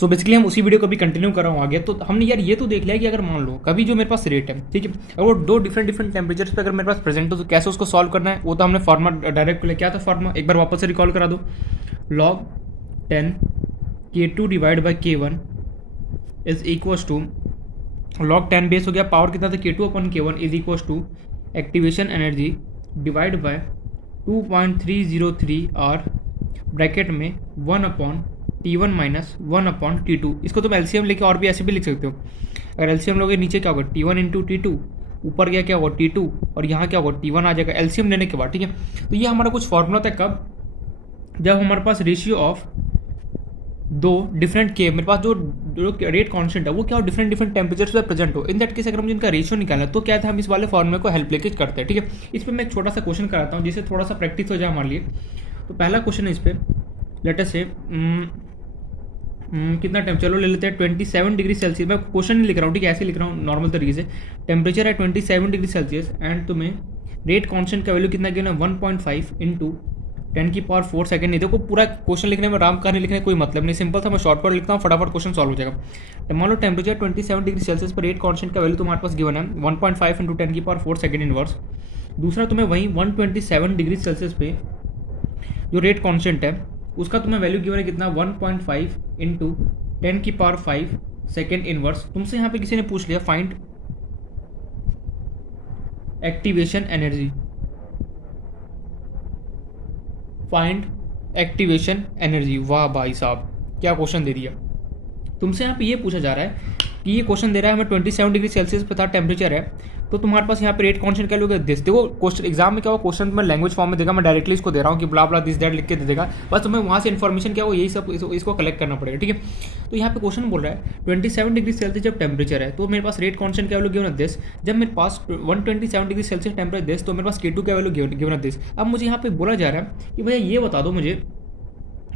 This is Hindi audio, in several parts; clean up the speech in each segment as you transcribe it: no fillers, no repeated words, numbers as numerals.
सो बेसिकली हम उसी वीडियो को भी कंटिन्यू कर रहा हूँ आगे। तो हमने यार ये तो देख लिया कि अगर मान लो कभी जो मेरे पास रेट है, ठीक है, अगर वो दो डिफरेंट टेम्परेचर्स पे अगर मेरे पास प्रेजेंट हो तो कैसे उसको सॉल्व करना है, वो तो हमने फॉर्मा डायरेक्ट क्या था फॉर्मा, एक बार वापस से रिकॉल करा दो। Log 10 K2 divide by K1 is equals to log 10 base हो गया, पावर कितना था K2 upon K1 is equals to activation energy divide by 2.303 R bracket में 1 upon T1 minus 1 upon T2। इसको तुम एलसीएम लेके और भी ऐसे भी लिख सकते हो। अगर एलसीएम लोगे नीचे क्या होगा T1 इंटू T2, ऊपर गया क्या होगा T2, और यहाँ क्या होगा T1 आ जाएगा एलसीएम लेने के बाद, ठीक है। तो ये हमारा कुछ फॉर्मूला था कब, जब हमारे पास रेशियो ऑफ दो डिफरेंट के, मेरे पास जो रेट कांस्टेंट है वो क्या हो डिफरेंट टेम्परेचर्स पे प्रेजेंट हो। इन दैट केस अगर मुझे इनका रेशियो निकालना है तो क्या था, हम इस वाले फॉर्मूले को हेल्प लेके करते हैं, ठीक है। इस पर मैं एक छोटा सा क्वेश्चन कराता हूँ जिससे थोड़ा सा प्रैक्टिस हो जाए हमारे लिए। तो पहला क्वेश्चन है इस पर, लेट अस से कितना टाइम, चलो ले लेते हैं 27 डिग्री सेल्सियस। मैं क्वेश्चन नहीं लिख रहा हूँ, ठीक है, ऐसे लिख रहा हूँ नॉर्मल तरीके से। टेम्परेचर है 27 डिग्री सेल्सियस एंड तुम्हें रेट कांस्टेंट का वैल्यू कितना गिना 1.5 इंटू 10 की पावर 4 सेकंड। नहीं देखो पूरा क्वेश्चन लिखने में राम कहानी लिखने कोई मतलब नहीं, सिंपल था, मैं शॉर्टकट लिखता हूँ, फटाफट क्वेश्चन सॉल्व हो जाएगा। तो मान लो टेम्परेचर 27 डिग्री सेल्सियस पर रेट कांस्टेंट का वैल्यू तुम्हारे पास गिवन है 1.5 इंटू 10 की पावर 4 सेकंड इनवर्स। दूसरा तुम्हें वही 127 डिग्री सेल्सियस पे जो रेट कांस्टेंट है उसका तुम्हें वैल्यू गिवन है कितना 1.5 इंटू 10 की पावर 5 सेकेंड इनवर्स। तुमसे यहाँ पे किसी ने पूछ लिया find activation energy, find activation energy. वाह भाई साहब क्या क्वेश्चन दे दिया। तुमसे यहाँ पे ये पूछा जा रहा है कि ये क्वेश्चन दे रहा है हमें 27 डिग्री सेल्सियस पे था टेम्परेचर है, तो तुम्हारे पास यहाँ पे रेट कांस्टेंट क्या लोगे दिस। देखो क्वेश्चन एग्जाम में क्या हुआ, क्वेश्चन में लैंग्वेज फॉर्म में देगा, मैं डायरेक्टली इसको दे रहा हूँ कि ब्ला ब्ला दिस दैट लिख के दे देगा, बस तुम्हें वहाँ से इन्फॉर्मेशन क्या हो यही सब इसको कलेक्ट करना पड़ेगा, ठीक है। तो यहाँ पे क्वेश्चन बोल रहा है 27 डिग्री सेल्सियस जब टेम्परेचर है तो मेरे पास रेट कांस्टेंट क्या वैल्यू गिवन दिस। जब मेरे पास 127 डिग्री सेल्सियस टेम्परेचर दिस तो मेरे पास K2 क्या वैल्यू गिवन दिस। अब मुझे यहाँ पे बोला जा रहा है कि भैया ये बता दो मुझे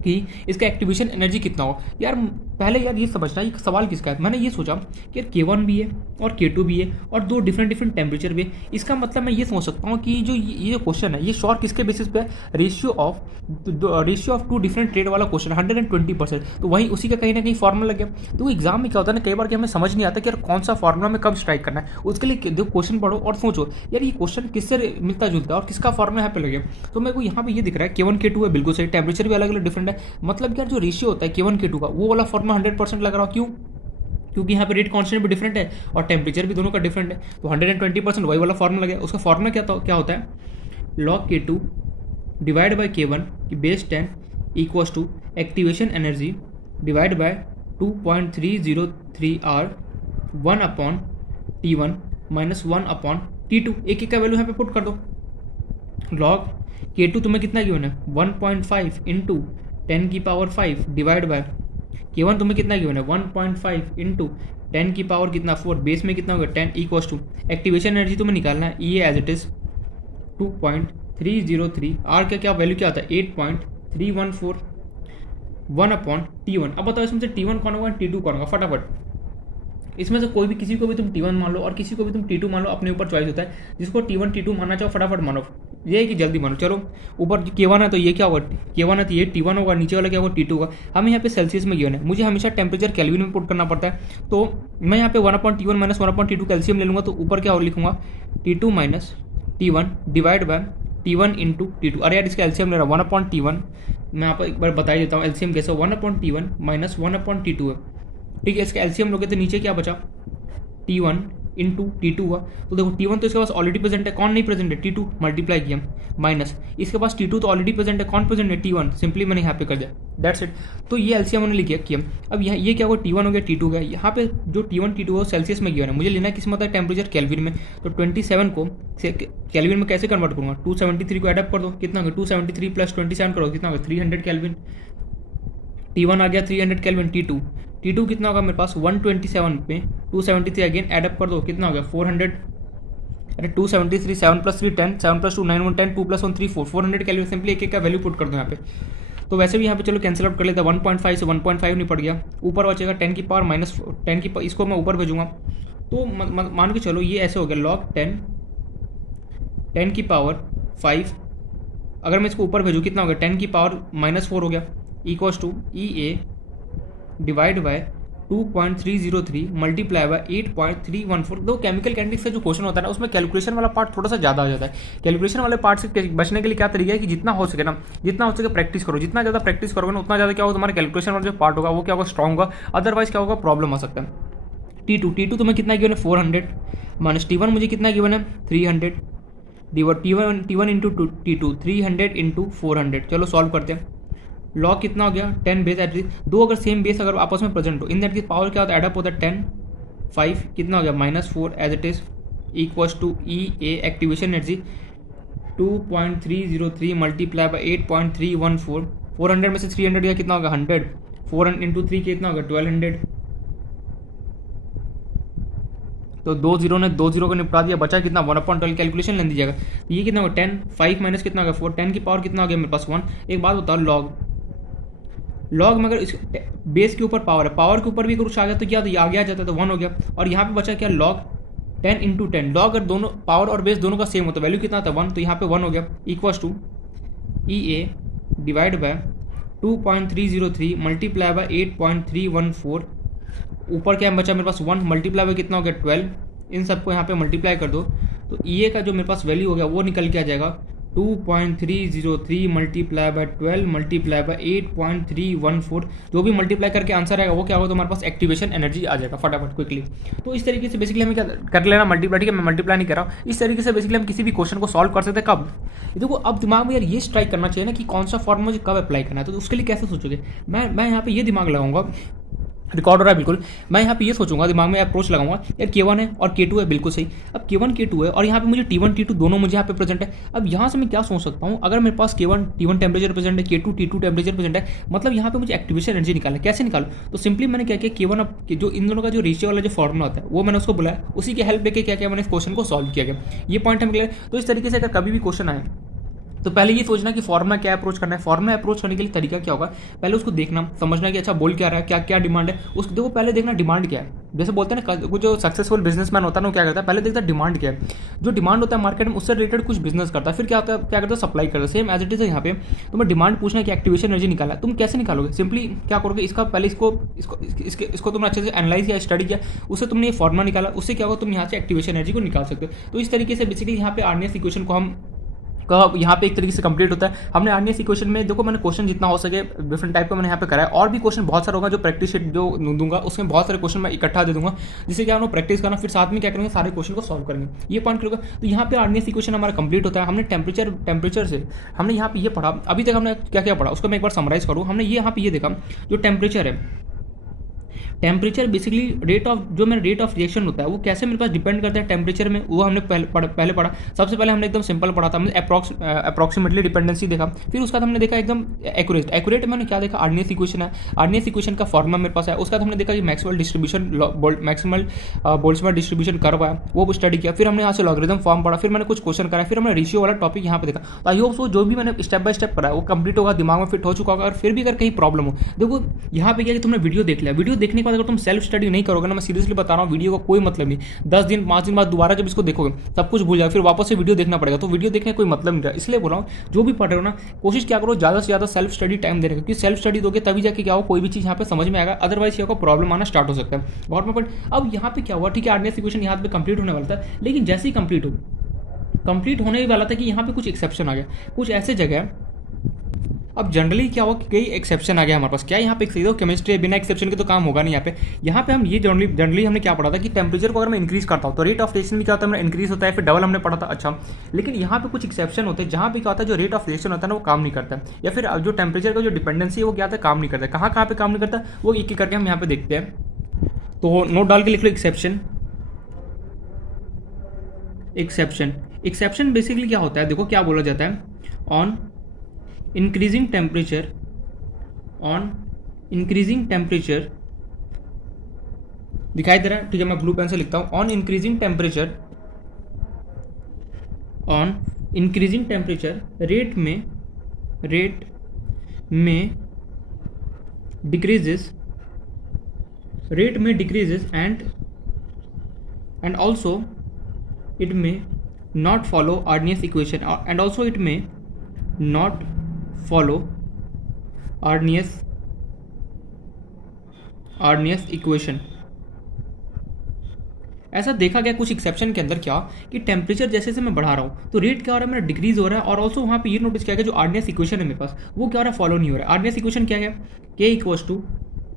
कि इसका एक्टिवेशन एनर्जी कितना हो। यार पहले यार ये समझना ये सवाल किसका है। मैंने ये सोचा कि यार K1 भी है और K2 भी है और दो डिफरेंट टेम्परेचर भी है, इसका मतलब मैं ये समझ सकता हूँ कि जो ये जो क्वेश्चन है ये श्योर किसके बेसिस पे है, ratio of two different rate वाला क्वेश्चन 120%। तो वहीं उसी का कहीं ना कहीं फॉर्मूला लग गया। तो एग्जाम में क्या होता है ना कई बार कि हमें समझ नहीं आता कि यार कौन सा फॉर्मूला में कब स्ट्राइक करना है। उसके लिए देखो क्वेश्चन पढ़ो और सोचो यार ये क्वेश्चन किससे मिलता जुलता है और किसका फॉर्मूला यहाँ पे लगे। तो मेरे को यहाँ पे ये दिख रहा है K1 K2 है, बिल्कुल सही, टेम्परेचर भी अलग अलग डिफरेंट है, मतलब यार जो रेशियो होता है K1 K2 का वो वाला फॉर्मूला 100% लग रहा हो। क्यों, क्योंकि यहाँ पे रेट कांस्टेंट भी डिफरेंट है और टेम्परेचर भी दोनों का डिफरेंट है, तो 120% वही वाला फॉर्मूला लगे। उसका फॉर्मूला क्या होता है log K2 divide by K1 की base 10 equals to activation energy divide by 2.303 R 1 upon T1 minus 1 upon T2। एक एक का वैल्यू यहाँ पे पुट कर दो। लॉग K2 तुम्हें कितना गिवन है 1.5 इंटू 10 की पावर 5 डिवाइड बाय K1 तुम्हें कितना गिवन है 1.5 इंटू 10 की पावर कितना 4, बेस में कितना होगा 10 इक्वल्स टू एक्टिवेशन एनर्जी तुम्हें निकालना है ये एज इट इज 2.303 आर का क्या वैल्यू क्या आता है 8.314 1 अपॉन T1। अब बताओ इसमें से T1 कौन होगा T2 कौन होगा, फटाफट इसमें से कोई भी किसी को भी तुम T1 मान लो और किसी को भी तुम T2 मान लो, अपने ऊपर चॉइस होता है। जिसको T1 T2 मानना चाहो फटाफट मानो, ये है कि जल्दी मानो। चलो ऊपर K1 है तो ये क्या होगा K1 है तो ये T1 होगा, नीचे वाला क्या होगा T2 होगा। हम यहाँ पे सेल्सियस में गिवन है, मुझे हमेशा टेम्परेचर केल्विन में पुट करना पड़ता है। तो मैं यहाँ पे 1/T1 माइनस 1/T2 कैल्सियम ले लूँगा, तो ऊपर क्या लिखूंगा T2 minus T1 divide by T1 into T2। अरे यार इसका एलसीएम ले रहा हूँ 1/T1, मैं यहाँ पर एक बार बता ही देता हूँ एलसीएम कैसे 1/T1 माइनस 1/T2 है, ठीक है। इसका एलसीएम लोगे तो नीचे क्या बचा T1 इंटू T2 हुआ। तो देखो T1 तो इसके पास ऑलरेडी प्रेजेंट है, कौन नहीं प्रेजेंट है T2, मल्टीप्लाई किया माइनस इसके पास T2 तो ऑलरेडी प्रेजेंट है, कौन प्रेजेंट है T1, सिंपली मैंने यहाँ पे कर दिया, दैट्स इट। तो ये एलसीएम हमने लिख किया। अब यहाँ ये क्या होगा T1 हो गया T2 गया, यहाँ पे जो T1 T2 है सेल्सियस में गिवन है, मुझे लेना है किस में होता है टेम्परेचर केल्विन में। तो 27 को केल्विन में कैसे कन्वर्ट करूँगा 273 को एडअप कर दो, कितना होगा 273 प्लस 27 करो कितना होगा 300 केल्विन। T1 आ गया 300 केल्विन, T2 कितना होगा मेरे पास 127 पे 273 अगेन एडअप कर दो कितना हो गया 400। अरे 273 7 plus 3 10 7 plus 2 9 1 10 2 plus 1 3 4 400 kelvin. Simply एक एक का वैल्यू पुट कर दो यहाँ पे। तो वैसे भी यहाँ पे चलो कैंसिल आउट कर लेते हैं, 1.5 से 1.5 नहीं पड़ गया, ऊपर बचेगा 10 की पावर माइनस 10 की इसको मैं ऊपर भेजूंगा। तो मान के चलो ये ऐसे हो गया लॉग 10 की पावर 5, अगर मैं इसको ऊपर भेजूँ कितना हो गया 10 की पावर माइनस 4 हो गया equals to E A divide by 2.303 multiply by 8.314। दो केमिकल कैनेटिक्स का जो क्वेश्चन होता है ना उसमें कैलकुलेशन वाला पार्ट थोड़ा सा ज़्यादा हो जाता है। कैलकुलेशन वाले पार्ट से बचने के लिए क्या तरीका है कि जितना हो सके प्रैक्टिस करो। जितना ज़्यादा प्रैक्टिस करोगे ना उतना ज़्यादा क्या होगा, तुम्हारा कैलकुलेशन वाला जो पार्ट होगा वो क्या होगा, स्ट्रॉन्ग होगा। अदरवाइज क्या होगा, प्रॉब्लम आ सकता है। T2 तुम्हें कितना गिवन है 400 माइनस T1 मुझे कितना गिवन है 300 divide T1 into T2 300 into 400। चलो सॉल्व करते हैं। लॉग कितना हो गया 10 बेस एटलीस्ट दो अगर सेम बेस अगर आपस में प्रेजेंट हो इन दैट की पावर क्या होता है, एडअप होता है 10 5 कितना हो गया -4 as it is equals to E A activation energy 2.303 multiply by 8.314। 400 में से 300 गया कितना होगा 100। 4 इंटू 3 कितना होगा 1200। तो 2 जीरो ने 2 जीरो को निपटा दिया, बचा कितना 1/12। कैलकुलेशन ले दीजिएगा। ये कितना होगा 10 5 माइनस कितना होगा 4। 10 की पावर कितना हो गया मेरे पास 1। एक बात बताओ, लॉग में अगर इस बेस के ऊपर पावर है, पावर के ऊपर भी कुछ आ गया तो क्या, तो आगे आ जाता है तो 1 हो गया। और यहाँ पे बचा क्या लॉग 10 इंटू 10। लॉग अगर दोनों पावर और बेस दोनों का सेम होता है वैल्यू कितना था 1, तो यहाँ पे 1 हो गया equals to EA divide by 2.303 multiply by 8.314। ऊपर क्या बचा मेरे पास 1 मल्टीप्लाई बाय कितना हो गया 12। इन सबको यहाँ पे मल्टीप्लाई कर दो तो EA का जो मेरे पास वैल्यू हो गया वो निकल के आ जाएगा 2.303 मल्टीप्लाई बाय 12 मल्टीप्लाई बाय 8.314। जो भी मल्टीप्लाई करके आंसर आएगा वो क्या होगा, तुम्हारे पास एक्टिवेशन एनर्जी आ जाएगा फटाफट क्विकली। तो इस तरीके से बेसिकली हमें क्या कर लेना मल्टीप्लाई, ठीक है मैं मल्टीप्लाई नहीं कर रहा हूँ। इस तरीके से बेसिकली हम किसी भी क्वेश्चन को सॉल्व कर सकते हैं। कब देखो अब दिमाग में यार ये स्ट्राइक करना चाहिए ना कि कौन सा फॉर्म मुझे कब अप्लाई करना है। तो उसके लिए कैसे सोचोगे, मैं यहाँ पे ये दिमाग लगाऊंगा, रिकॉर्ड हो रहा है बिल्कुल। मैं यहाँ पे ये सोचूंगा, दिमाग में अप्रोच लगाऊंगा यार K1 है और K2 है, बिल्कुल सही। अब K1 K2 है और यहाँ पे मुझे T1 T2 दोनों मुझे यहाँ पे प्रेजेंट है। अब यहाँ से मैं क्या सोच सकता हूँ, अगर मेरे पास K1 T1 टेम्परेचर प्रेजेंट है, K2 T2 टेम्परेचर प्रेजेंट है, मतलब यहाँ पे मुझे एक्टिवेशन एनर्जी निकालना है। कैसे निकालूँ, तो सिंपली मैंने क्या किया K1 अब जो इन दोनों का जो रेशियो वाला जो फॉर्मुला होता है वो मैंने उसको बुलाया, उसी की हेल्प लेके क्या किया मैंने इस क्वेश्चन को सॉल्व किया गया। ये पॉइंट हमें क्लियर। तो इस तरीके से अगर कभी भी क्वेश्चन आए तो पहले ये सोचना कि फॉर्मुला क्या अप्रोच करना है। फॉर्मुला अप्रोच करने के लिए तरीका क्या होगा, पहले उसको देखना समझना कि अच्छा बोल क्या रहा है, क्या क्या डिमांड है उसको देखो। पहले देखना डिमांड क्या है। जैसे बोलते हैं ना वो जो सक्सेसफुल बिजनेसमैन होता है ना क्या करता है, पहले देखता है डिमांड क्या है। जो डिमांड होता है मार्केट में उससे रिलेटेड कुछ बिजनेस करता है, फिर क्या होता है क्या करता है सप्लाई करता है। सेम एज इट इज है यहाँ पे तुम्हें डिमांड पूछना है कि एक्टिवेशन एनर्जी निकाला, तुम कैसे निकालोगे। सिंपली क्या करोगे, इसका पहले इसको तुमने अच्छे से एनालाइज किया, स्टडी किया, उससे तुमने ये फॉर्मुला निकाला, उससे क्या होगा तुम यहाँ से एक्टिवेशन एनर्जी को निकाल सकते हो। तो इस तरीके से बेसिकली यहाँ पे आर्नियस इक्वेशन को हम यहाँ पे एक तरीके से कंप्लीट होता है। हमने आर्नियस इक्वेशन में देखो मैंने क्वेश्चन जितना हो सके डिफरेंट टाइप का मैंने यहाँ पे करा है। और भी क्वेश्चन बहुत सारा होगा जो प्रैक्टिस शीट जो दूंगा उसमें बहुत सारे क्वेश्चन मैं इकट्ठा दे दूंगा, जिससे क्या हम प्रैक्टिस करना, फिर साथ में क्या करेंगे सारे क्वेश्चन को सॉल्व करेंगे। ये पॉइंट करोगे तो यहाँ पे आर्नियस इक्वेशन हमारा कंप्लीट होता है। हमने टेम्परेचर से हमने यहाँ पे ये पढ़ा, अभी तक हमने क्या क्या पढ़ा उसको मैं एक बार समराइज करूँ। हमने ये यहाँ पे ये देखा जो टेम्परेचर है, temperature basically rate of reaction होता है वो कैसे मेरे पास डिपेंड करता है टेम्परेचर में, वो हमने पहले पढ़ा। सबसे पहले हमने एकदम सिंपल पढ़ा था, हमने अप्रॉक्सीमेटली डिपेंडेंसी देखा। फिर उसका हमने देखा एकदम एक्यूरेट मैंने क्या देखा, आर्नियस इक्वेशन है, आर्नियस इक्वेशन का फॉर्मुला मेरे पास है। उसका हमने देखा कि मैक्सवेल बोल्ट्जमान डिस्ट्रीब्यूशन कर्व है वो स्टडी किया। फिर हमने यहाँ से लॉगरिथम फॉर्म पढ़ा, फिर मैंने कुछ क्वेश्चन करा, फिर हमने रेशियो वाला टॉपिक यहाँ पे देखा। तो आई होप सो जो भी मैंने स्टेप बाय स्टेप पढ़ा है वो कंप्लीट होगा, दिमाग में फिट हो चुका होगा। और फिर भी अगर कहीं प्रॉब्लम हो, देखो यहाँ पे क्या कि तुमने वीडियो देख लिया, वीडियो देखने के बाद अगर तुम सेल्फ स्टडी नहीं करोगे ना, मैं सीरियसली बता रहा हूँ वीडियो का कोई मतलब नहीं। 10 दिन 5 दिन बाद दोबारा जब इसको देखोगे सब कुछ भूल जाओगे, फिर वापस से वीडियो देखना पड़ेगा, तो वीडियो देखने का कोई मतलब नहीं रहा। इसलिए बोल रहा हूँ जो भी पढ़ रहे हो ना कोशिश क्या करो ज़्यादा से ज़्यादा सेल्फ स्टडी टाइम देने का, क्योंकि सेल्फ स्टडी दोगे तभी जाके क्या हो कोई भी चीज़ यहाँ पे समझ में आएगा, अदरवाइज क्या होगा प्रॉब्लम आना स्टार्ट हो सकता है बहुत में। बट अब यहाँ पे क्या हुआ, ठीक है आर्नियस इक्वेशन यहाँ पे कंप्लीट होने वाला था, लेकिन जैसे ही कंप्लीट होने ही वाला था कि यहाँ पे कुछ एक्सेप्शन आ गया, कुछ ऐसे जगह। अब जनरली क्या हुआ कि कई एक्सेप्शन आ गया हमारे पास। क्या यहाँ पे देखो केमिस्ट्री बिना एक्सेप्शन के तो काम होगा नहीं। यहाँ पे हम ये जनरली हमने क्या पढ़ा था कि टेम्परेचर को अगर मैं इंक्रीज करता हूँ तो रेट ऑफ रिएक्शन भी क्या होता है मेरा इंक्रीज होता है, फिर डबल हमने पढ़ा था। अच्छा लेकिन यहाँ पे कुछ एक्सेप्शन होते हैं जहाँ पे क्या होता है जो रेट ऑफ रिएक्शन होता है ना वो काम नहीं करता है, या फिर जो टेम्परेचर का जो डिपेंडेंसी है वो क्या होता है काम नहीं करता है। कहाँ पे काम नहीं करता वो एक एक करके हम यहाँ पे देखते हैं। तो नोट डाल के लिख लो एक्सेप्शन बेसिकली क्या होता है, देखो क्या बोला जाता है, ऑन increasing temperature दिखाई दे रहा है, ठीक है मैं ब्लू पेन से लिखता हूँ। ऑन इंक्रीजिंग टेम्परेचर रेट में decreases and also it may not follow Arrhenius equation and also it may not follow Arrhenius Arrhenius equation. ऐसा देखा गया कुछ एक्सेप्शन के अंदर क्या कि टेम्परेचर जैसे जैसे मैं बढ़ा रहा हूँ तो रेट क्या हो रहा है मेरा डिक्रीज हो रहा है, और ऑल्सो वहाँ पे ये नोटिस किया गया जो आर्नियस इक्वेशन है मेरे पास वो क्या हो रहा है फॉलो नहीं हो रहा है। आर्नियस इक्वेशन क्या है, के इक्वल्स टू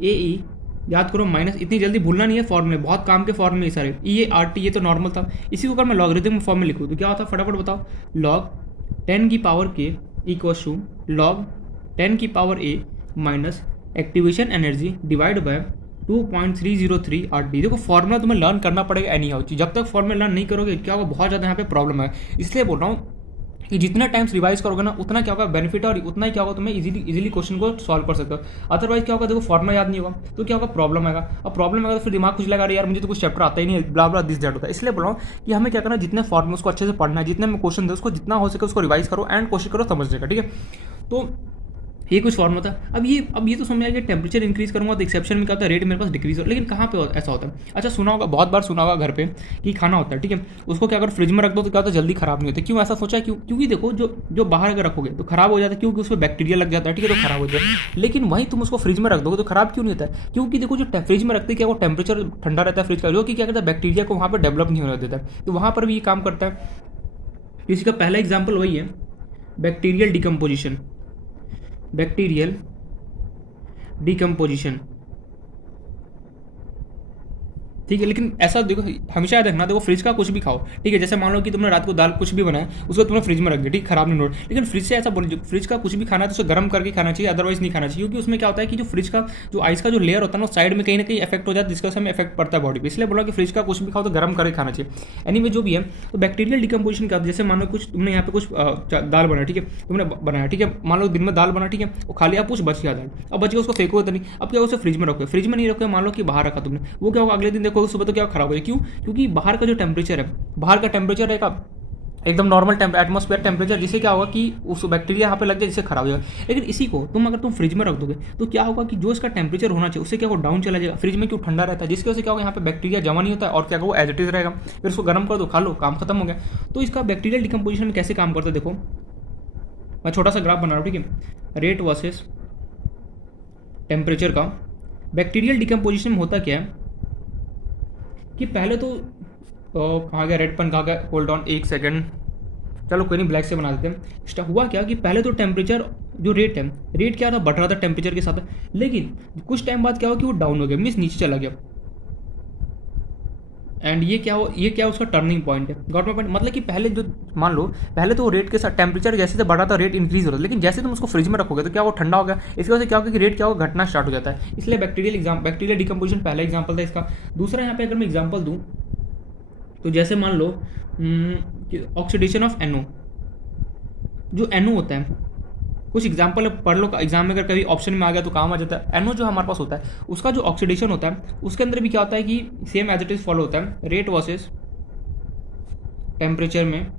ए ई, याद करो माइनस, इतनी जल्दी भूलना नहीं है फॉर्मूले, बहुत काम के फॉर्मूले ये सारे, ये आर टी ये तो नॉर्मल था। इसी को अगर मैं लॉगरिथम फॉर्म में लिखूँ तो क्या होता है फटाफट बताओ, लॉग 10 की पावर के इक्वल्स टू लॉग 10 की power A minus activation energy divide by 2.303 RT। देखो फॉर्मूला तुम्हें लर्न करना पड़ेगा एनी हाउ, जब तक फॉर्मूला लर्न नहीं करोगे क्या होगा, बहुत ज़्यादा यहाँ पे प्रॉब्लम है। इसलिए बोल रहा हूँ कि जितना टाइम्स रिवाइज करोगे ना उतना क्या होगा बेनिफिट, और उतना ही क्या होगा तुम्हें इजीली क्वेश्चन को सॉल्व कर सकते हो। अदरवाइज क्या होगा, देखो फॉर्मूला याद नहीं होगा तो क्या होगा प्रॉब्लम आएगा, और प्रॉब्लम आएगा तो फिर दिमाग खुश लगा यार मुझे तो कुछ चैप्टर आता ही नहीं है, ब्ला ब्ला दिस दैट होता है। इसलिए बोल रहा हूँ कि हमें क्या करना है, जितने फॉर्मूल्स को अच्छे से पढ़ना है, जितने में क्वेश्चन दे उसको जितना हो सके उसको रिवाइज करो एंड कोशिश करो समझने का, ठीक है। तो ये कुछ फॉर्म होता है। अब ये तो समझ आया कि टेम्परेचर इंक्रीज करूंगा तो एक्सेप्शन में क्या होता है रेट मेरे पास डिक्रीज हो, लेकिन कहाँ पे ऐसा होता है। अच्छा सुना होगा, बहुत बार सुना होगा घर पे कि खाना होता है, ठीक है, उसको क्या अगर फ्रिज में रख दो तो क्या होता है जल्दी खराब नहीं होता। क्यों ऐसा सोचा है, क्योंकि देखो जो बाहर अगर रखोगे तो खराब हो जाता है, क्योंकि उसमें बैक्टीरिया लग जाता है, ठीक है, तो खराब हो जाता है। लेकिन वहीं तुम उसको फ्रिज में रख दोगे तो खराब क्यों नहीं होता है, क्योंकि देखो जो फ्रिज में रखते क्या वो टेम्परेचर ठंडा रहता है फ्रिज का, जो कि क्या करता है बैक्टीरिया को वहाँ पर डेवलप नहीं होने देता है, तो वहाँ पर भी ये काम करता है। इसका पहला एग्जाम्पल वही है बैक्टीरियल डिकम्पोजिशन, बैक्टीरियल डिकम्पोजिशन, ठीक है। लेकिन ऐसा देखो हमेशा याद रखना, देखो फ्रिज का कुछ भी खाओ, ठीक है, जैसे मान लो कि तुमने रात को दाल कुछ भी बनाया उसको तुमने फ्रिज में रख दिया, ठीक, खराब नहीं हो, लेकिन फ्रिज से ऐसा बोलो फ्रिज का कुछ भी खाना है तो उसे गर्म करके खाना चाहिए, अदरवाइज नहीं खाना चाहिए, क्योंकि उसमें क्या होता है कि जो फ्रिज का जो आइस का जो लेयर होता है ना साइड में कहीं ना कहीं इफेक्ट हो जाता है, जिसका हमें इफेक्ट पड़ता है बॉडी पर। इसलिए बोला कि फ्रिज का कुछ भी खाओ तो गर्म करके खाना चाहिए। एनीवे जो भी है, तो बैक्टीरियल डिकम्पोजिशन क्या होता है, जैसे मान लो कुछ तुमने यहाँ पे कुछ दाल बनाया, ठीक है, तुमने बनाया, ठीक है, मान लो दिन में दाल बना, ठीक है, वो खा लिया, कुछ बच गया दाल, अब बच गया उसको फेंको तो नहीं, अब क्या उसे फ्रिज में रखो, फ्रिज में नहीं रखो, मान लो कि बाहर रखा तुमने, वो क्या होगा अगले दिन देखो सुबह तो क्या खराब हो जाए। क्यों, क्योंकि बाहर का जो टेम्परेचर है, बाहर का टेम्परेचर है एकदम नॉर्मल एटमॉस्फेयर टेम्परेचर, जिससे क्या होगा कि उस बैक्टीरिया यहाँ पे लग जाए जिससे खराब हो जाएगा। लेकिन इसी को अगर तुम फ्रिज में रख दोगे तो क्या होगा कि जो इसका टेम्परेचर होना चाहिए उससे क्या होगा डाउन चला जाएगा। फ्रिज में क्यों ठंडा रहता है, जिसकी वजह से क्या होगा यहाँ पे बैक्टीरिया जमा नहीं होता है, और क्या होगा वो एज इट इज रहेगा, फिर उसको गर्म कर दो खा लो काम खत्म हो गया। तो इसका बैक्टीरियल डिकम्पोजिशन में कैसे काम करता है, देखो मैं छोटा सा ग्राफ बना रहा हूँ, ठीक है, रेट वर्सेस टेम्परेचर का। बैक्टीरियल डिकम्पोजिशन में होता क्या है कि पहले तो कहाँ गया रेड पेन, कहाँ गया, होल्ड ऑन एक सेकेंड, चलो कोई नहीं ब्लैक से बना देते हैं। हुआ क्या कि पहले तो टेम्परेचर जो रेट क्या था बढ़ रहा था टेम्परेचर के साथ, लेकिन कुछ टाइम बाद क्या हुआ कि वो डाउन हो गया, मीन्स नीचे चला गया। एंड ये क्या उसका टर्निंग पॉइंट है, गॉट माय पॉइंट, मतलब कि पहले जो मान लो पहले तो रेट के साथ टेम्परेचर जैसे बढ़ रहा था रेट इंक्रीज हो रहा था, लेकिन जैसे तुम उसको फ्रिज में रखोगे तो क्या वो ठंडा हो गया, इसकी वजह से क्या होगा कि रेट क्या होगा घटना स्टार्ट हो जाता है। इसलिए बैक्टीरियल डिकम्पोजिशन पहला एग्जाम्पल था इसका। दूसरा यहाँ पे अगर मैं एग्जाम्पल दूँ तो जैसे मान लो ऑक्सीडेशन ऑफ NO, जो NO होता है, कुछ एग्जाम्पल पढ़ लो एग्जाम में, अगर कभी ऑप्शन में आ गया तो काम आ जाता है। NO जो हमारे पास होता है उसका जो ऑक्सीडेशन होता है उसके अंदर भी क्या होता है कि same as it is follow होता है, रेट वर्सेस टेम्परेचर में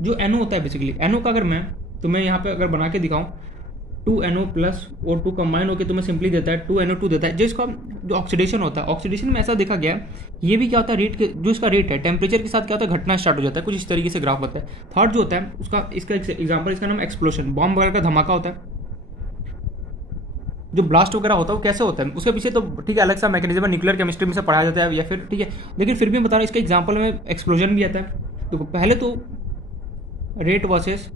जो NO होता है बेसिकली। NO का अगर मैं तुम्हें यहाँ पे अगर बना के दिखाऊँ 2NO प्लस O2 कंबाइन होकर तुम्हें सिंपली देता है 2NO2 देता है, जिसका जो ऑक्सीडेशन होता है, ऑक्सीडेशन में ऐसा देखा गया ये भी क्या होता है रेट के जो इसका रेट है टेम्परेचर के साथ क्या होता है घटना स्टार्ट हो जाता है, कुछ इस तरीके से ग्राफ होता है। थर्ड जो होता है उसका इसका एग्जाम्पल, इसका नाम एक्सप्लोशन, बॉम्ब वगैरह का धमाका होता है, जो ब्लास्ट वगैरह होता है वो कैसे होता है उसके पीछे तो ठीक है अलग सा मैकेनिज्म है, न्यूक्लियर केमिस्ट्री में से पढ़ाया जाता है या फिर ठीक है, लेकिन फिर भी मैं बता रहा हूँ इसके एग्जाम्पल में एक्सप्लोजन भी आता है। तो पहले तो रेट वर्सेस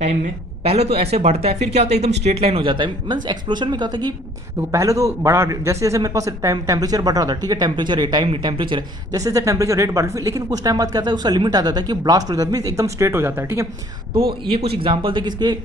टाइम में पहले तो ऐसे बढ़ता है, फिर क्या होता है एकदम स्ट्रेट लाइन हो जाता है। मीन्स एक्सप्लोजन में क्या होता है कि देखो पहले तो बड़ा जैसे जैसे मेरे पास टेम्परेचर बढ़ रहा था, ठीक है, टेम्परेचर है टाइम नहीं टेम्परेचर है, जैसे जैसे टेम्परेचर रेट बढ़ रही, लेकिन कुछ टाइम बाद क्या होता है उसका लिमिट आ जाता है कि ब्लास्ट हो जाता है, मीन्स एकदम स्ट्रेट हो जाता है, ठीक है। तो ये कुछ एग्जाम्पल थे किसके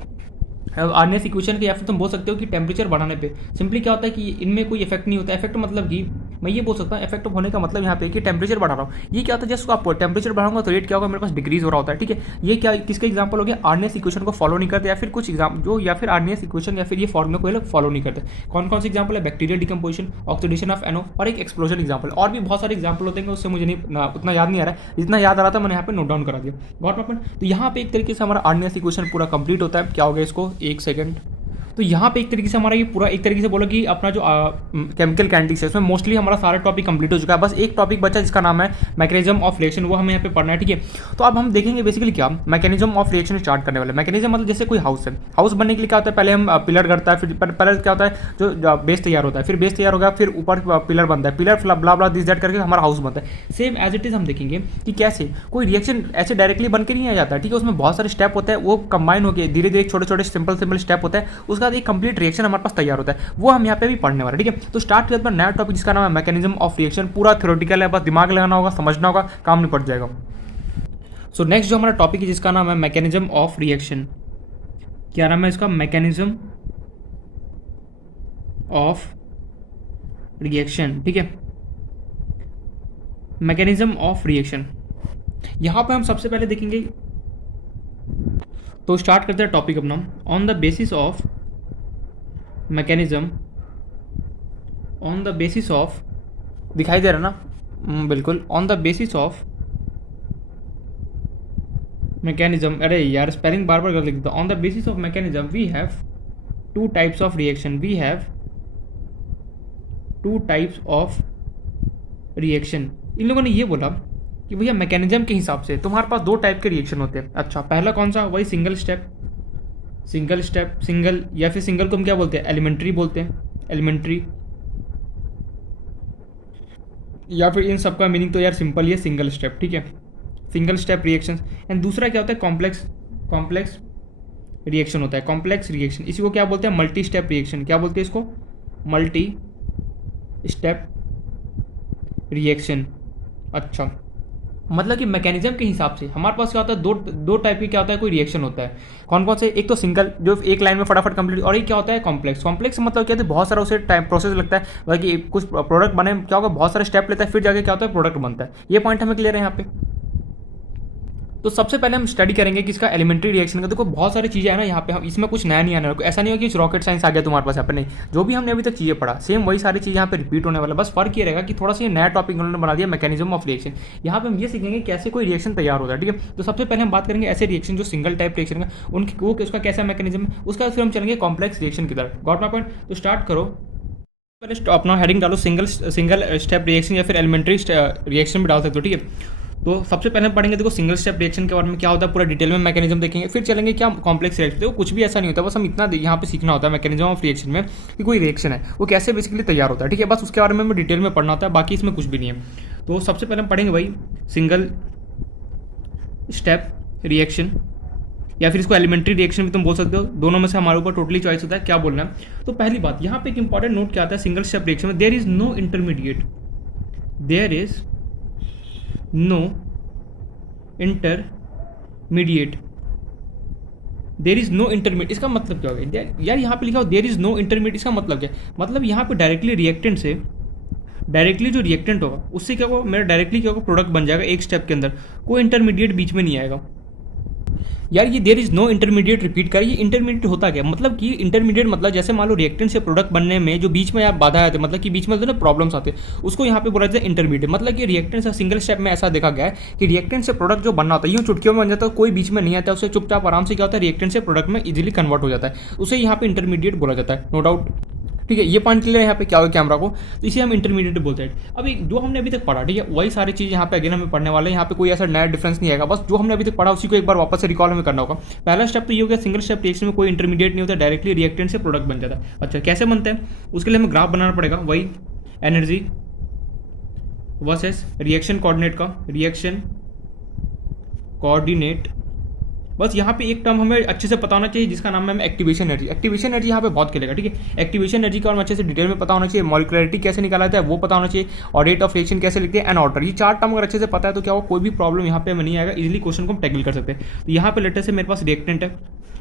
आर्नियस इक्वेशन के, या फिर तुम बोल सकते हो कि टेम्परेचर बढ़ाने पे सिंपली क्या होता है कि इनमें कोई इफेक्ट नहीं होता। इफेक्ट मतलब कि मैं ये बोल सकता हूँ इफेक्ट होने का मतलब यहाँ पे कि टेम्परेचर बढ़ा रहा हूँ, ये क्या होता है जस्ट आप टेम्परेचर बढ़ाऊंगा तो रेट क्या होगा मेरे पास डिक्रीज हो रहा होता है, ठीक है। ये क्या किसका एग्जाम्पल हो गया, आर्नियस इक्वेशन को फॉलो नहीं करते, या फिर कुछ एग्जाम जो या फिर आर्नियस इक्वेशन या फिर ये फॉर्मूला को लोग फॉलो नहीं करते। कौन कौन से एग्जाम्पल है, bacterial decomposition, oxidation of NO और एक एक्सप्लोजन एग्जाम्पल। और भी बहुत सारे एग्जाम्पल होते हैं उससे मुझे नहीं उतना याद नहीं आ रहा है, जितना याद आ रहा था मैंने यहाँ पे नोट डाउन करा दिया। Got my point. तो यहाँ पे एक तरीके से हमारा आर्नियस इक्वेशन पूरा कंप्लीट होता है। क्या हो गया इसको, एक सेकंड, तो यहाँ पे एक तरीके से हमारा ये पूरा एक तरीके से बोलो कि अपना जो केमिकल काइनेटिक्स है उसमें मोस्टली हमारा सारा टॉपिक कंप्लीट हो चुका है। बस एक टॉपिक बचा जिसका नाम है मैकेनिज्म ऑफ रिएक्शन, वो हमें यहाँ पे पढ़ना है, ठीक है। तो अब हम देखेंगे बेसिकली क्या मैकेनिज्म ऑफ रिएक्शन स्टार्ट करने वाले। मैकेनिज्म मतलब जैसे कोई हाउस है, हाउस बनने के लिए क्या होता है, पहले हम पिलर करता है, फिर पहले क्या होता है जो बेस तैयार होता है, फिर बेस तैयार हो गया, फिर ऊपर पिलर बनता है, pillar blah blah this that करके हमारा हाउस बनता है। सेम एज इट इज हम देखेंगे कि कैसे कोई रिएक्शन ऐसे डायरेक्टली बन के नहीं आ जाता, ठीक है। उसमें बहुत सारे स्टेप होते हैं, वो कंबाइन होकर धीरे धीरे छोटे छोटे सिंपल स्टेप होता है, उसके बाद एक कंप्लीट रिएक्शन हमारे पास तैयार होता है। वो हम यहाँ पे भी पढ़ने वाले, ठीक है। तो स्टार्ट करते हैं नया टॉपिक जिसका नाम है मैकेनिज्म ऑफ रिएक्शन। पूरा थ्योरेटिकल है, बस दिमाग लगाना होगा, समझना होगा, काम निपट जाएगा। सो नेक्स्ट जो हमारा टॉपिक है जिसका नाम है मैकेनिज्म ऑफ रिएक्शन। क्या नाम है इसका? मैकेनिज्म ऑफ रिएक्शन, ठीक है। मैकेनिज्म ऑफ रिएक्शन यहां पे हम सबसे पहले देखेंगे, तो स्टार्ट करते हैं टॉपिक अपना। On the basis of mechanism, on the basis of, दिखाई दे रहा ना? बिल्कुल। On the basis of mechanism, अरे यार स्पेलिंग बार बार कर लिखता हूं। On the basis of mechanism we have two types of reaction, we have two types of reaction. इन लोगों ने ये बोला कि भैया मैकेनिज्म के हिसाब से तुम्हारे पास दो टाइप के रिएक्शन होते हैं। अच्छा, पहला कौन सा? वही सिंगल स्टेप, सिंगल, या फिर सिंगल को हम क्या बोलते हैं? एलिमेंट्री बोलते हैं, एलिमेंट्री। या फिर इन सबका मीनिंग तो यार सिंपल ही है, सिंगल स्टेप, ठीक है। Single step reaction. एंड दूसरा क्या होता है? कॉम्प्लेक्स रिएक्शन होता है, कॉम्प्लेक्स रिएक्शन। इसी को क्या बोलते हैं? Multi step reaction. क्या बोलते हैं इसको? Multi step reaction. अच्छा, मतलब कि मैकेनिज्म के हिसाब से हमारे पास क्या होता है? दो टाइप की क्या होता है, कोई रिएक्शन होता है। कौन कौन से? एक तो सिंगल जो एक लाइन में फटाफट कंप्लीट, और एक क्या होता है? कॉम्प्लेक्स मतलब क्या होता है? बहुत सारा उसे टाइम प्रोसेस लगता है, बाकी कुछ प्रोडक्ट बने क्या होगा, बहुत सारे स्टेप लेता है, फिर जाके क्या होता है? प्रोडक्ट बनता है। ये पॉइंट हमें क्लियर है यहाँ पे। तो सबसे पहले हम स्टडी करेंगे कि इसका एलिमेंट्री रिएक्शन का। देखो बहुत सारी चीज़ें हैं ना यहाँ पे, हम इसमें कुछ नया नहीं आना है। ऐसा नहीं हो कि रॉकेट साइंस आ गया तुम्हारे पास यहाँ पे, नहीं। जो भी हमने अभी तक चीज़ें पढ़ा सेम वही सारी चीज़ें यहाँ पे रिपीट होने वाला। बस फर्क ये रहेगा कि थोड़ा सा ये नया टॉपिक उन्होंने बना दिया, मैकेनिज्म ऑफ रिएक्शन। यहाँ पे हम ये सीखेंगे कैसे कोई रिएक्शन तैयार होता है, ठीक है। तो सबसे पहले हम बात करेंगे ऐसे रिएक्शन जो सिंगल टाइप रिएक्शन का, उनकी वो उसका कैसा मैकेनिज्म है, उसका फिर हम चलेंगे कॉम्प्लेक्स रिएक्शन की तरफ। Got my point? तो स्टार्ट करो, पहले अपना हेडिंग डालो, सिंगल स्टेप रिएक्शन या फिर एलिमेंट्री रिएक्शन भी डाल सकते हो, ठीक है। तो सबसे पहले हम पढ़ेंगे देखो सिंगल स्टेप रिएक्शन के बारे में क्या होता है, पूरा डिटेल में मैकेनिज्म देखेंगे, फिर चलेंगे क्या कॉम्प्लेक्स रिएक्शन। देखो कुछ भी ऐसा नहीं होता, बस हम इतना यहाँ पे सीखना होता है मैकेनिज्म ऑफ रिएक्शन में कि कोई रिएक्शन है वो कैसे बेसिकली तैयार होता है, ठीक है। बस उसके बारे में हमें डिटेल में पढ़ना होता है, बाकी इसमें कुछ भी नहीं है। तो सबसे पहले हम पढ़ेंगे भाई सिंगल स्टेप रिएक्शन, या फिर इसको एलिमेंट्री रिएक्शन भी तुम बोल सकते हो। दोनों में से हमारे ऊपर टोटली चॉइस होता है क्या बोलना है। तो पहली बात यहाँ पे एक इंपॉर्टेंट नोट क्या आता है, सिंगल स्टेप रिएक्शन में there is no intermediate, there is no intermediate, there is no intermediate. इसका मतलब क्या होगा यार? यहाँ पे लिखा हो देयर इज नो इंटरमीडिएट, इसका मतलब क्या? मतलब यहाँ पे डायरेक्टली रिएक्टेंट से, डायरेक्टली जो रिएक्टेंट होगा उससे क्या होगा, मेरा डायरेक्टली क्या होगा, प्रोडक्ट बन जाएगा एक स्टेप के अंदर, कोई इंटरमीडिएट बीच में नहीं आएगा। यार ये there is no intermediate repeat कर, ये इंटरमीडिएट होता क्या? मतलब कि इंटरमीडिएट मतलब जैसे मान लो रिएक्टेंट से प्रोडक्ट बनने में जो बीच में आप बाधा आते, मतलब कि बीच में ना प्रॉब्लम्स आते हैं, उसको यहाँ पे बोला जाता है इंटरमीडिएट। मतलब कि रिएक्टेंट से सिंगल स्टेप में ऐसा देखा गया है कि रिएक्टेंट से प्रोडक्ट जो बनना होता है यूँ चुटकियों में बन जाता है, कोई बीच में नहीं आता, उसे चुपचाप आराम से क्या होता है, रिएक्टेंट से प्रोडक्ट में इजीली कन्वर्ट हो जाता है, उसे यहाँ पे इंटरमीडिएट बोला जाता है, नो डाउट, ठीक है। ये पॉइंट क्लियर है यहाँ पे क्या हो कैमरा को, तो इसे हम इंटरमीडिएट बोलते हैं। अब जो हमने अभी तक पढ़ा, ठीक है, वही सारी चीज़ यहाँ पे अगेन हमें पढ़ने वाले हैं। यहाँ पे कोई ऐसा नया डिफरेंस नहीं आएगा, बस जो हमने अभी तक पढ़ा उसी को एक बार वापस से रिकॉल हमें करना होगा। पहला स्टेप तो ये हो गया, सिंगल स्टेप रिएक्शन में कोई इंटरमीडिएट नहीं होता, डायरेक्टली रिएक्टेंट से प्रोडक्ट बन जाता है। अच्छा, कैसे बनते हैं? उसके लिए हमें ग्राफ बनाना पड़ेगा, वही एनर्जी वर्सेस रिएक्शन कोऑर्डिनेट का, रिएक्शन कोऑर्डिनेट। बस यहाँ पे एक टर्म हमें अच्छे से पता होना चाहिए जिसका नाम है एक्टिवेशन एनर्जी। एक्टिवेशन एनर्जी यहाँ पे बहुत खेलेगा, ठीक है। एक्टिवेशन एनर्जी का और अच्छे से डिटेल में पता होना चाहिए, मॉलिक्युलरिटी कैसे निकाला जाता है वो पता होना चाहिए, और रेट ऑफ रिएक्शन कैसे लिखते हैं, एंड ऑर्डर। ये चार टर्म अगर अच्छे से पता है तो क्या हो, कोई भी प्रॉब्लम यहाँ पे हमें नहीं आएगा, इजीली क्वेश्चन को हम टैकल कर सकते हैं। तो यहाँ पे लेटर से मेरे पास रिएक्टेंट है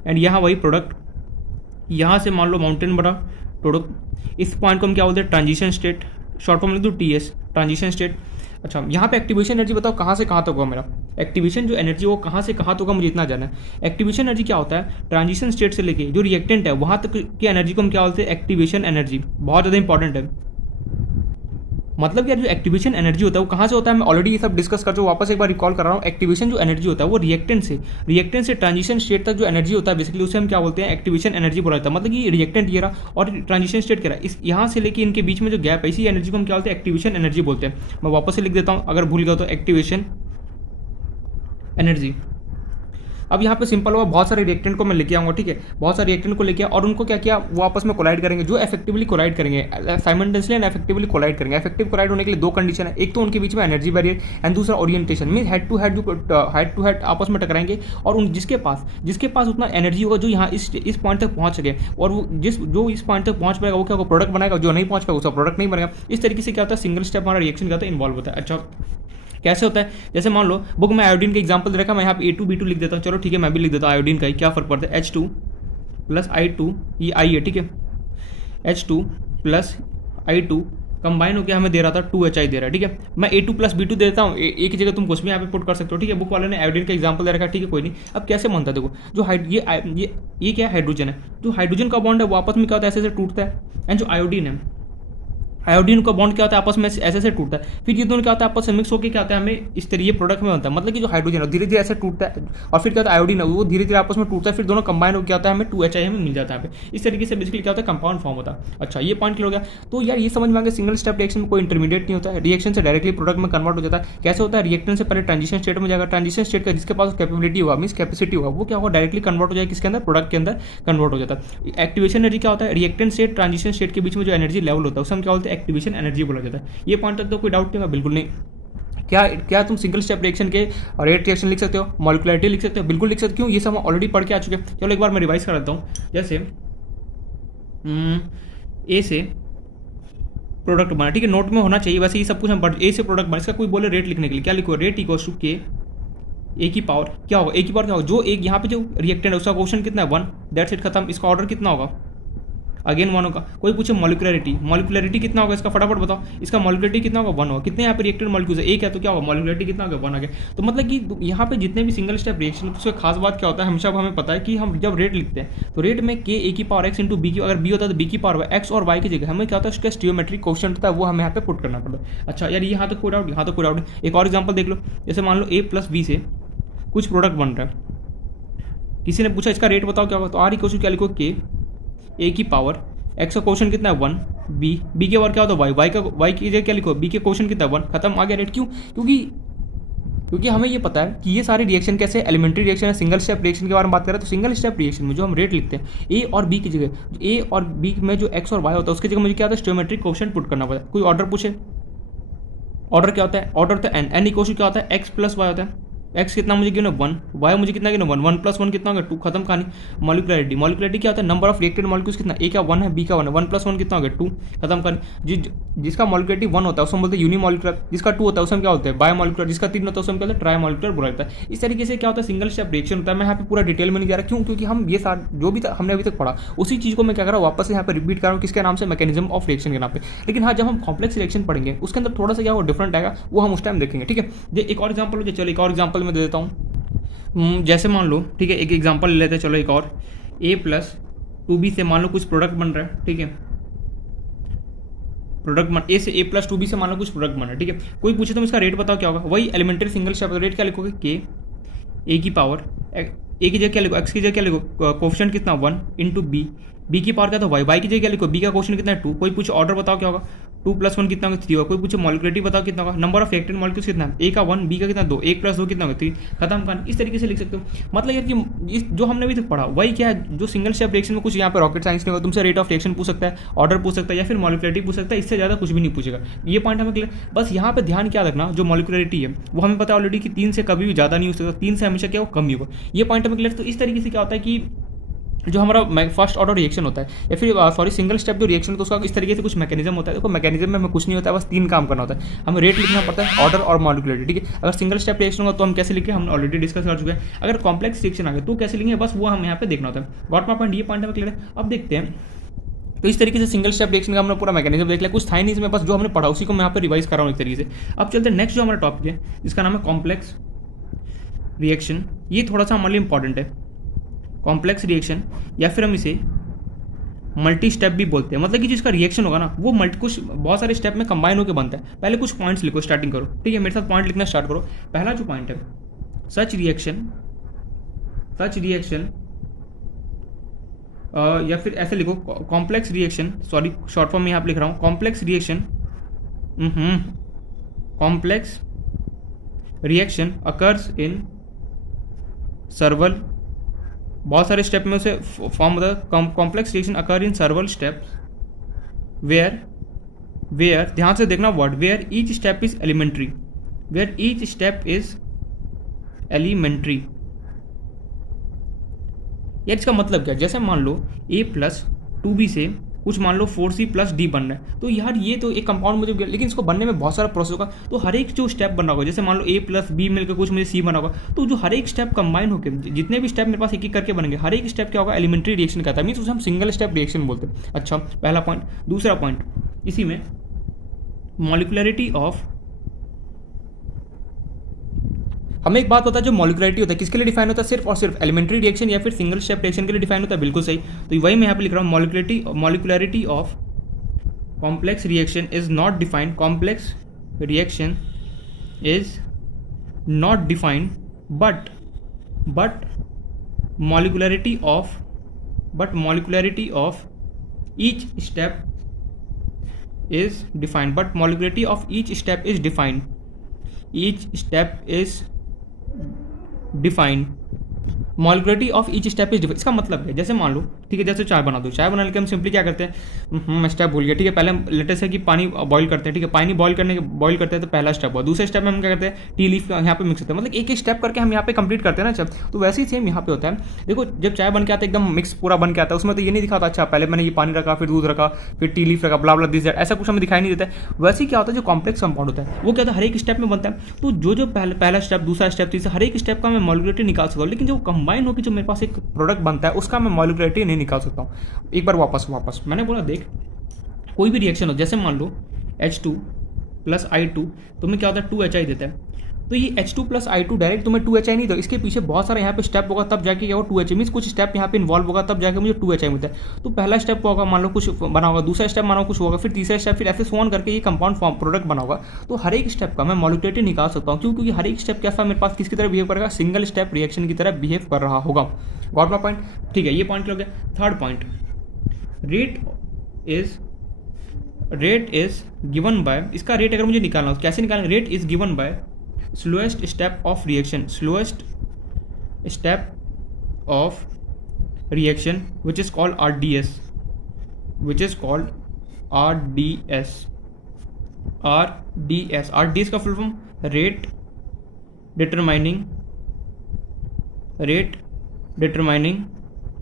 एंड यहाँ वही प्रोडक्ट, यहाँ से मान लो माउंटेन बड़ा प्रोडक्ट। इस पॉइंट को हम क्या बोलते हैं, ट्रांजिशन स्टेट, शॉर्ट फॉर्म लिख दो TS, ट्रांजिशन स्टेट। अच्छा, यहाँ पे एक्टिवेशन एनर्जी बताओ कहाँ से कहाँ तक होगा मेरा, एक्टिवेशन जो एनर्जी वो कहाँ से कहाँ तक होगा, मुझे इतना जाना है। एक्टिवेशन एनर्जी क्या होता है, ट्रांजिशन स्टेट से लेके जो रिएक्टेंट है वहाँ तक की एनर्जी को हम क्या बोलते हैं, एक्टिवेशन एनर्जी। बहुत ज़्यादा इंपॉर्टेंट है। मतलब यार जो एक्टिवेशन एनर्जी होता है वो कहाँ से होता है, मैं ऑलरेडी ये सब डिस्कस कर चुका हूँ, वापस एक बार रिकॉल कर रहा हूँ। एक्टिवेशन जो एनर्जी होता है वो रिएक्टेंट से ट्रांजिशन स्टेट तक जो एनर्जी होता है बेसिकली उसे हम क्या बोलते हैं, एक्टिवेशन एनर्जी बोला जाता है। मतलब कि रिएक्टेंट ये रहा और ट्रांजिशन स्टेट क्या रहा, इस यहाँ से लेके इनके बीच में जो गैप है इसी एनर्जी को हम क्या बोलते हैं, एक्टिवेशन एनर्जी बोलते हैं। मैं वापस से लिख देता हूँ अगर भूल गया तो, एक्टिवेशन एनर्जी। अब यहाँ पे सिंपल हुआ, बहुत सारे रिएक्टेंट को मैं लेके आऊँगा, ठीक है, बहुत सारे रिएक्टेंट को लेके और उनको क्या किया, वो आपस में कोलाइड करेंगे, जो इफेक्टिवली कोलाइड करेंगे, साइमल्टेनियसली एंड इफेक्टिवली कोलाइड करेंगे। इफेक्टिव कोलाइड होने के लिए दो कंडीशन है, एक तो उनके बीच में एनर्जी बैरियर एंड दूसरा orientation, mean head to head आपस में टकराएंगे और उन जिसके पास उतना एनर्जी होगा जो यहाँ इस पॉइंट तक पहुँच सके, और वो जो इस पॉइंट तक पहुँच पाएगा वो क्या होगा, प्रोडक्ट बनाएगा, जो नहीं पहुँच पाएगा उसका प्रोडक्ट नहीं बनेगा। इस तरीके से क्या होता है, सिंगल स्टेप हमारा रिएक्शन क्या होता है, इन्वॉल्व होता है। अच्छा कैसे होता है, जैसे मान लो बुक में आयोडीन का एग्जांपल दे रखा, मैं यहाँ पे A2B2 लिख देता हूँ, चलो ठीक है मैं भी लिख देता हूँ आयोडीन का ही, क्या फर्क पड़ता है, H2 प्लस I2, ये I है, ठीक है, H2 प्लस I2 कंबाइन होकर हमें दे रहा था 2HI दे रहा है, ठीक है। मैं A2 प्लस B2 देता हूँ, एक ही जगह तुम कुछ भी यहाँ पे पुट कर सकते हो, ठीक है। बुक वाले ने आयोडीन का एग्जांपल दे रखा है, ठीक है, कोई नहीं। अब कैसे बनता है देखो, जो ये क्या हाइड्रोजन है, जो हाइड्रोजन का बॉन्ड है वो आपस में क्या होता है, ऐसे टूटता है, एंड जो आयोडीन है, आयोडीन का बॉन्ड क्या होता है, आपस में ऐसे टूटता है, फिर ये दोनों क्या होता है, आपस में मिक्स होकर क्या होता है, हमें इस तरीके प्रोडक्ट में बनता है। मतलब कि जो हाइड्रोजन है धीरे धीरे ऐसे टूटता है और फिर क्या होता है, आयोडीन है वो धीरे धीरे आपस में टूटता है, फिर दोनों कंबाइन होकर क्या होता है, हमें 2HI हमें मिल जाता है। इस तरीके से बेसिकली क्या होता है, कंपाउंड फॉर्म होता है। अच्छा ये पॉइंट क्लियर हो गया। तो यार ये समझ में आ गया, सिंगल स्टेप रिएक्शन में कोई इंटरमीडिएट नहीं होता है, रिएक्शन से डायरेक्टली प्रोडक्ट में कन्वर्ट हो जाता है। कैसे होता है, रिएक्टेंट से पहले ट्रांजिशन स्टेट में जाएगा, ट्रांजिशन स्टेट का जिसके पास कैपेबिलिटी होगा, मींस कैपेसिटी होगा, वो क्या होगा, डायरेक्टली कन्वर्ट हो जाएगा किसके अंदर, प्रोडक्ट के अंदर कन्वर्ट हो जाता है। एक्टिवेशन एनर्जी क्या होता है, रिएक्टेंट से ट्रांजिशन स्टेट के बीच में जो एनर्जी लेवल होता है उसे हम क्या बोलते हैं, एक्टिवेशन एनर्जी बोला जाता है। ये पॉइंट तक तो कोई डाउट नहीं है, बिल्कुल नहीं। क्या तुम सिंगल स्टेप रिएक्शन के रेट रिएक्शन लिख सकते हो, मॉलिक्युलरिटी लिख सकते हो, बिल्कुल लिख सकते हो। क्यों, ये सब हम ऑलरेडी पढ़ के आ चुके हैं। चलो एक बार मैं रिवाइज कर देता हूँ। जैसे ए से प्रोडक्ट बना, ठीक है, नोट में होना चाहिए वैसे ये सब कुछ हम ए से प्रोडक्ट बना। इसका कोई बोले रेट लिखने के लिए, क्या लिखो, रेट इक्वल्स टू के ए की पावर, क्या होगा, ए की पावर क्या होगा, जो एक यहाँ पे जो रिएक्टेंट है उसका क्वेश्चन कितना है 1, दैट्स इट, खत्म। इसका ऑर्डर कितना होगा, अगेन 1 होगा। कोई पूछे मॉलिक्युलरिटी कितना होगा, इसका फटाफट बताओ, इसका मॉलिक्युलरिटी कितना होगा, 1 होगा। कितने यहाँ पे रिएक्टेड मॉलिक्यूल्स है, एक है, तो क्या होगा, मॉलिक्युलरिटी कितना होगा, 1 आ गया। तो मतलब कि यहाँ पे जितने भी सिंगल स्टेप रिएक्शन, उसका खास बात क्या होता है, हमेशा हमें पता है कि हम जब रेट लिखते हैं तो रेट में के ए की पावर एक्स इंटू बी की, अगर बी होता है तो बी की पावर एक्स और वाई की जगह हमें क्या होता है, उसका स्टियोमेट्रिक क्वेश्चन होता है, वो हमें यहाँ पे पुट करना पड़ता है। अच्छा यार यहाँ तो कोई डाउट, यहाँ तो कोई डाउट। एक और एग्जाम्पल देख लो, जैसे मान लो ए प्लस बी से कुछ प्रोडक्ट बन रहा है, किसी ने पूछा इसका रेट बताओ क्या होगा, तो आर इक्वल टू क्या लिखो, के ए की पावर एक्स का क्वेश्चन कितना है 1, बी के बार क्या होता है वाई की जगह क्या लिखो, बी के क्वेश्चन कितना है 1, खत्म, आ गया रेट। क्यों, क्योंकि हमें ये पता है कि ये सारे रिएक्शन कैसे एलिमेंट्री रिएक्शन है। सिंगल स्टेप रिएक्शन के बारे में बात करें तो सिंगल स्टेप रिएक्शन में जो हम रेट लिखते हैं ए और बी की जगह, ए और बी में जो एक्स और वाई होता है उसकी जगह मुझे क्या होता है, स्टियोमेट्रिक क्वेश्चन पुट करना पड़ता है। कोई ऑर्डर पूछे, ऑर्डर क्या होता है, ऑर्डर होता है एन इक्वल टू क्या होता है, एक्स प्लस वाई होता है। एक्स कितना मुझे गिनो 1, वाई मुझे कितना गिनो 1, 1 प्लस 1 कितना होगा 2, खत्म कहानी। मॉलिक्युलरिटी क्या होता है, नंबर ऑफ रिएक्टेड मॉलिक्यूल्स कितना, ए का 1 है, बी का 1 है, 1 प्लस 1 कितना होगा 2, खत्म कहानी। जिसका मॉलिक्युलरिटी 1 होता है उसमें बोलते हैं यूनिमॉलिक्युलर, जिसका 2 होता है उसमें क्या होता है, बायोमॉलिक्युलर, जिसका 3 होता है उसमें क्या होता है, ट्राइमॉलिक्युलर बोला जाता है। इस तरीके से क्या होता है, सिंगल स्टेप रिएक्शन होता है। मैं यहाँ पे पूरा डिटेल में नहीं जा रहा, क्यों, क्योंकि हम ये सारा जो भी हमने अभी तक पढ़ा उसी चीज़ को मैं क्या कर रहा हूँ, वापस यहाँ पे रिपीट कर रहा हूँ, किसके नाम से, मैकेनिज्म ऑफ रिएक्शन के नाम पे। लेकिन हाँ जब हम कॉम्प्लेक्स रिएक्शन पढ़ेंगे उसके अंदर थोड़ा सा क्या वो डिफरेंट आएगा, वो हम उस टाइम देखेंगे, ठीक है। एक और एग्जाम्पल हो जाए, चलो एक और एग्जाम्पल मैं दे देता हूँ। जैसे मान लो, ठीक है, एक एग्जांपल ले लेते हैं, चलो एक और, a प्लस 2b से मान लो कुछ प्रोडक्ट बन रहा है, ठीक है, प्रोडक्ट बन ए से a प्लस 2b से मान लो कुछ प्रोडक्ट बन रहा है, ठीक है। कोई पूछे तो इसका रेट बताओ क्या होगा, वही एलिमेंट्री सिंगल स्टेप रेट क्या लिखोगे, के ए की पावर ए की जगह क्या लिखो, एक्स की जगह क्या लिखो, कोएफिशिएंट कितना 1 इंटू बी की पावर क्या था वाई की जगह क्या लिखो, बी का क्वेश्चन कितना है 2। कोई पूछे ऑर्डर बताओ क्या होगा, 2 प्लस 1 कितना होगा 3 होगा। कोई पूछे मॉलिक्युलरिटी बताओ कितना होगा, नंबर ऑफ रिएक्टेड मॉलिक्यूल्स कितना है, ए का 1, बी का कितना 2, 1 प्लस 2 कितना होगा 3, खत्म कहानी। इस तरीके से लिख सकते हो। मतलब यार कि जो हमने अभी तक पढ़ा वही क्या है, जो सिंगल स्टेप रिएक्शन में कुछ यहाँ पे रॉकेट साइंस नहीं होगा, तुमसे रेट ऑफ रिएक्शन पूछ सकता है, ऑर्डर पूछ सकता है, या फिर मॉलिक्युलरिटी पूछ सकता है, इससे ज़्यादा कुछ भी नहीं पूछेगा। ये पॉइंट हमें क्लियर। बस यहाँ पे ध्यान क्या रखना, जो मॉलिक्युलरिटी है वो हमें पता है ऑलरेडी कि 3 से कभी भी ज़्यादा नहीं हो सकता, 3 से हमेशा क्या हो, कम ही होगा। ये पॉइंट हमें क्लियर। तो इस तरीके से क्या होता है कि जो हमारा फर्स्ट ऑर्डर रिएक्शन होता है, या फिर सॉरी सिंगल स्टेप जो रिएक्शन होता है उसका इस तरीके से कुछ मैकेनिज्म होता है। देखो मैकेनिज्म में हमें कुछ नहीं होता है, बस 3 काम करना होता है। हमें रेट लिखना पड़ता है, ऑर्डर और मॉलिक्युलरिटी, ठीक है। अगर सिंगल स्टेप रिएक्शन होगा तो हम कैसे लिखें, हम ऑलरेडी डिस्कस कर चुके हैं। अगर कॉम्प्लेक्स रिएक्शन आ गया तो कैसे लिखेंगे, बस वो हमें यहाँ पे देखना होता है। गॉट माय पॉइंट, ये पॉइंट हमें क्लियर है। अब देखते हैं, तो इस तरीके से सिंगल स्टेप रिएक्शन का हमने पूरा मैकेनिज्म देख लिया। कुछ था नहीं इसमें, बस जो हमने पढ़ा उसी को मैं यहाँ पे रिवाइज कर रहा हूँ एक तरीके से। अब चलते हैं नेक्स्ट जो हमारा टॉपिक है, जिसका नाम है कॉम्प्लेक्स रिएक्शन। ये थोड़ा सा हमारे लिए इंपॉर्टेंट है, कॉम्प्लेक्स रिएक्शन, या फिर हम इसे मल्टी स्टेप भी बोलते हैं, मतलब कि जिसका रिएक्शन होगा ना वो कुछ बहुत सारे स्टेप में कंबाइन होकर बनता है। पहले कुछ पॉइंट्स लिखो, स्टार्टिंग करो, ठीक है, मेरे साथ पॉइंट लिखना स्टार्ट करो। पहला जो पॉइंट है, सच रिएक्शन या फिर ऐसे लिखो complex reaction, sorry short form में यहाँ पे लिख रहा हूँ, complex reaction occurs in several, बहुत सारे स्टेप में उसे फॉर्म होता है। Complex reaction occur in several steps where ध्यान से देखना word, where each step is elementary, यार इसका मतलब क्या, जैसे मान लो A+2B से कुछ मान लो 4C+D बन रहा है, तो यार ये तो एक कंपाउंड मुझे, लेकिन इसको बनने में बहुत सारा प्रोसेस होगा। तो हर एक जो स्टेप बना होगा, जैसे मान लो A+B मिलकर कुछ मुझे C बना होगा, तो जो हर एक स्टेप कंबाइन होकर जितने भी स्टेप मेरे पास एक एक करके बनेंगे, हर एक स्टेप क्या होगा, एलिमेंट्री रिएक्शन कहता है, मीन्स उसे हम सिंगल स्टेप रिएक्शन बोलते हैं। अच्छा, पहला पॉइंट। दूसरा पॉइंट इसी में मॉलिकुलरिटी ऑफ, हमें एक बात पता है, जो मॉलिकुलरिटी होता है किसके लिए डिफाइन होता है, सिर्फ और सिर्फ एलिमेंट्री रिएक्शन या फिर सिंगल स्टेप रिएक्शन के लिए डिफाइन होता है, बिल्कुल सही। तो वही मैं यहाँ पे लिख रहा हूँ, molecularity of complex reaction is not defined, complex reaction is not defined but molecularity of each step is defined, but molecularity of each step is defined, molecularity of each step is different. इसका मतलब है, जैसे मान लो, ठीक है, जैसे चाय बना दो, चाय बनाने के हम सिंपली क्या करते हैं, मैं स्टेप भूल गया, ठीक है, पहले हम लेटेस्ट है कि पानी बॉईल करते हैं, ठीक है, पानी बॉईल करते हैं तो पहला स्टेप हुआ। दूसरे स्टेप में हम क्या करते हैं, टी लीफ यहाँ पे मिक्स करते हैं, मतलब एक एक स्टेप करके हम यहाँ पे कंप्लीट करते हैं ना। जब तो वैसे ही सेम यहाँ पे होता है। देखो जब चाय बन के आता है एकदम मिक्स पूरा बन के आता है, उसमें तो ये नहीं दिखाता अच्छा पहले मैंने ये पानी रखा, फिर दूध रखा, फिर टी लीफ रखा, ब्ला ब्ला दिस दैट, ऐसा कुछ हमें दिखाई नहीं देता है। वैसे ही क्या होता है, जो कॉम्प्लेक्स कंपाउंड होता है वो क्या होता है, हर एक स्टेप में बनता है। तो जो पहला स्टेप, दूसरा स्टेप, तीसरा, हर एक स्टेप का मैं मॉलिकुलरिटी निकाल सकता हूँ, लेकिन जो कंबाइन होकर जो मेरे पास एक प्रोडक्ट बनता है उसका मैं मॉलिकुलरिटी नहीं निकाल सकता हूँ। एक बार वापस मैंने बोला, देख कोई भी रिएक्शन हो, जैसे मान लो H2 + I2, तुम्हें क्या होता है 2HI देता है। तो ये H2 + I2 डायरेक्ट तुम्हें 2HI नहीं दो, इसके पीछे बहुत सारा यहाँ पे स्टेप होगा, तब जाके क्या होगा 2HI, मीन्स कुछ स्टेप यहाँ पे इन्वॉल्व होगा, तब जाके मुझे 2HI मिलता है। तो पहला स्टेप होगा, मान लो कुछ बना होगा, दूसरा स्टेप मानो कुछ होगा, फिर तीसरा स्टेप, फिर ऐसे सोन करके ये कंपाउंड फॉर्म प्रोडक्ट बना होगा। तो हर एक स्टेप का मैं मॉलिकुलरिटी निकाल सकता हूँ, क्योंकि हर एक स्टेप कैसा मेरे पास किसकी तरह बिहेव करेगा, सिंगल स्टेप रिएक्शन की तरह बिहेव कर रहा होगा। Got my point? ठीक है, ये पॉइंट हो गया। Third point, rate is given by, इसका रेट अगर मुझे निकालना हो कैसे निकालना, rate is given by slowest step of reaction, which is called RDS, RDS का फुल फॉर्म रेट डिटरमाइनिंग,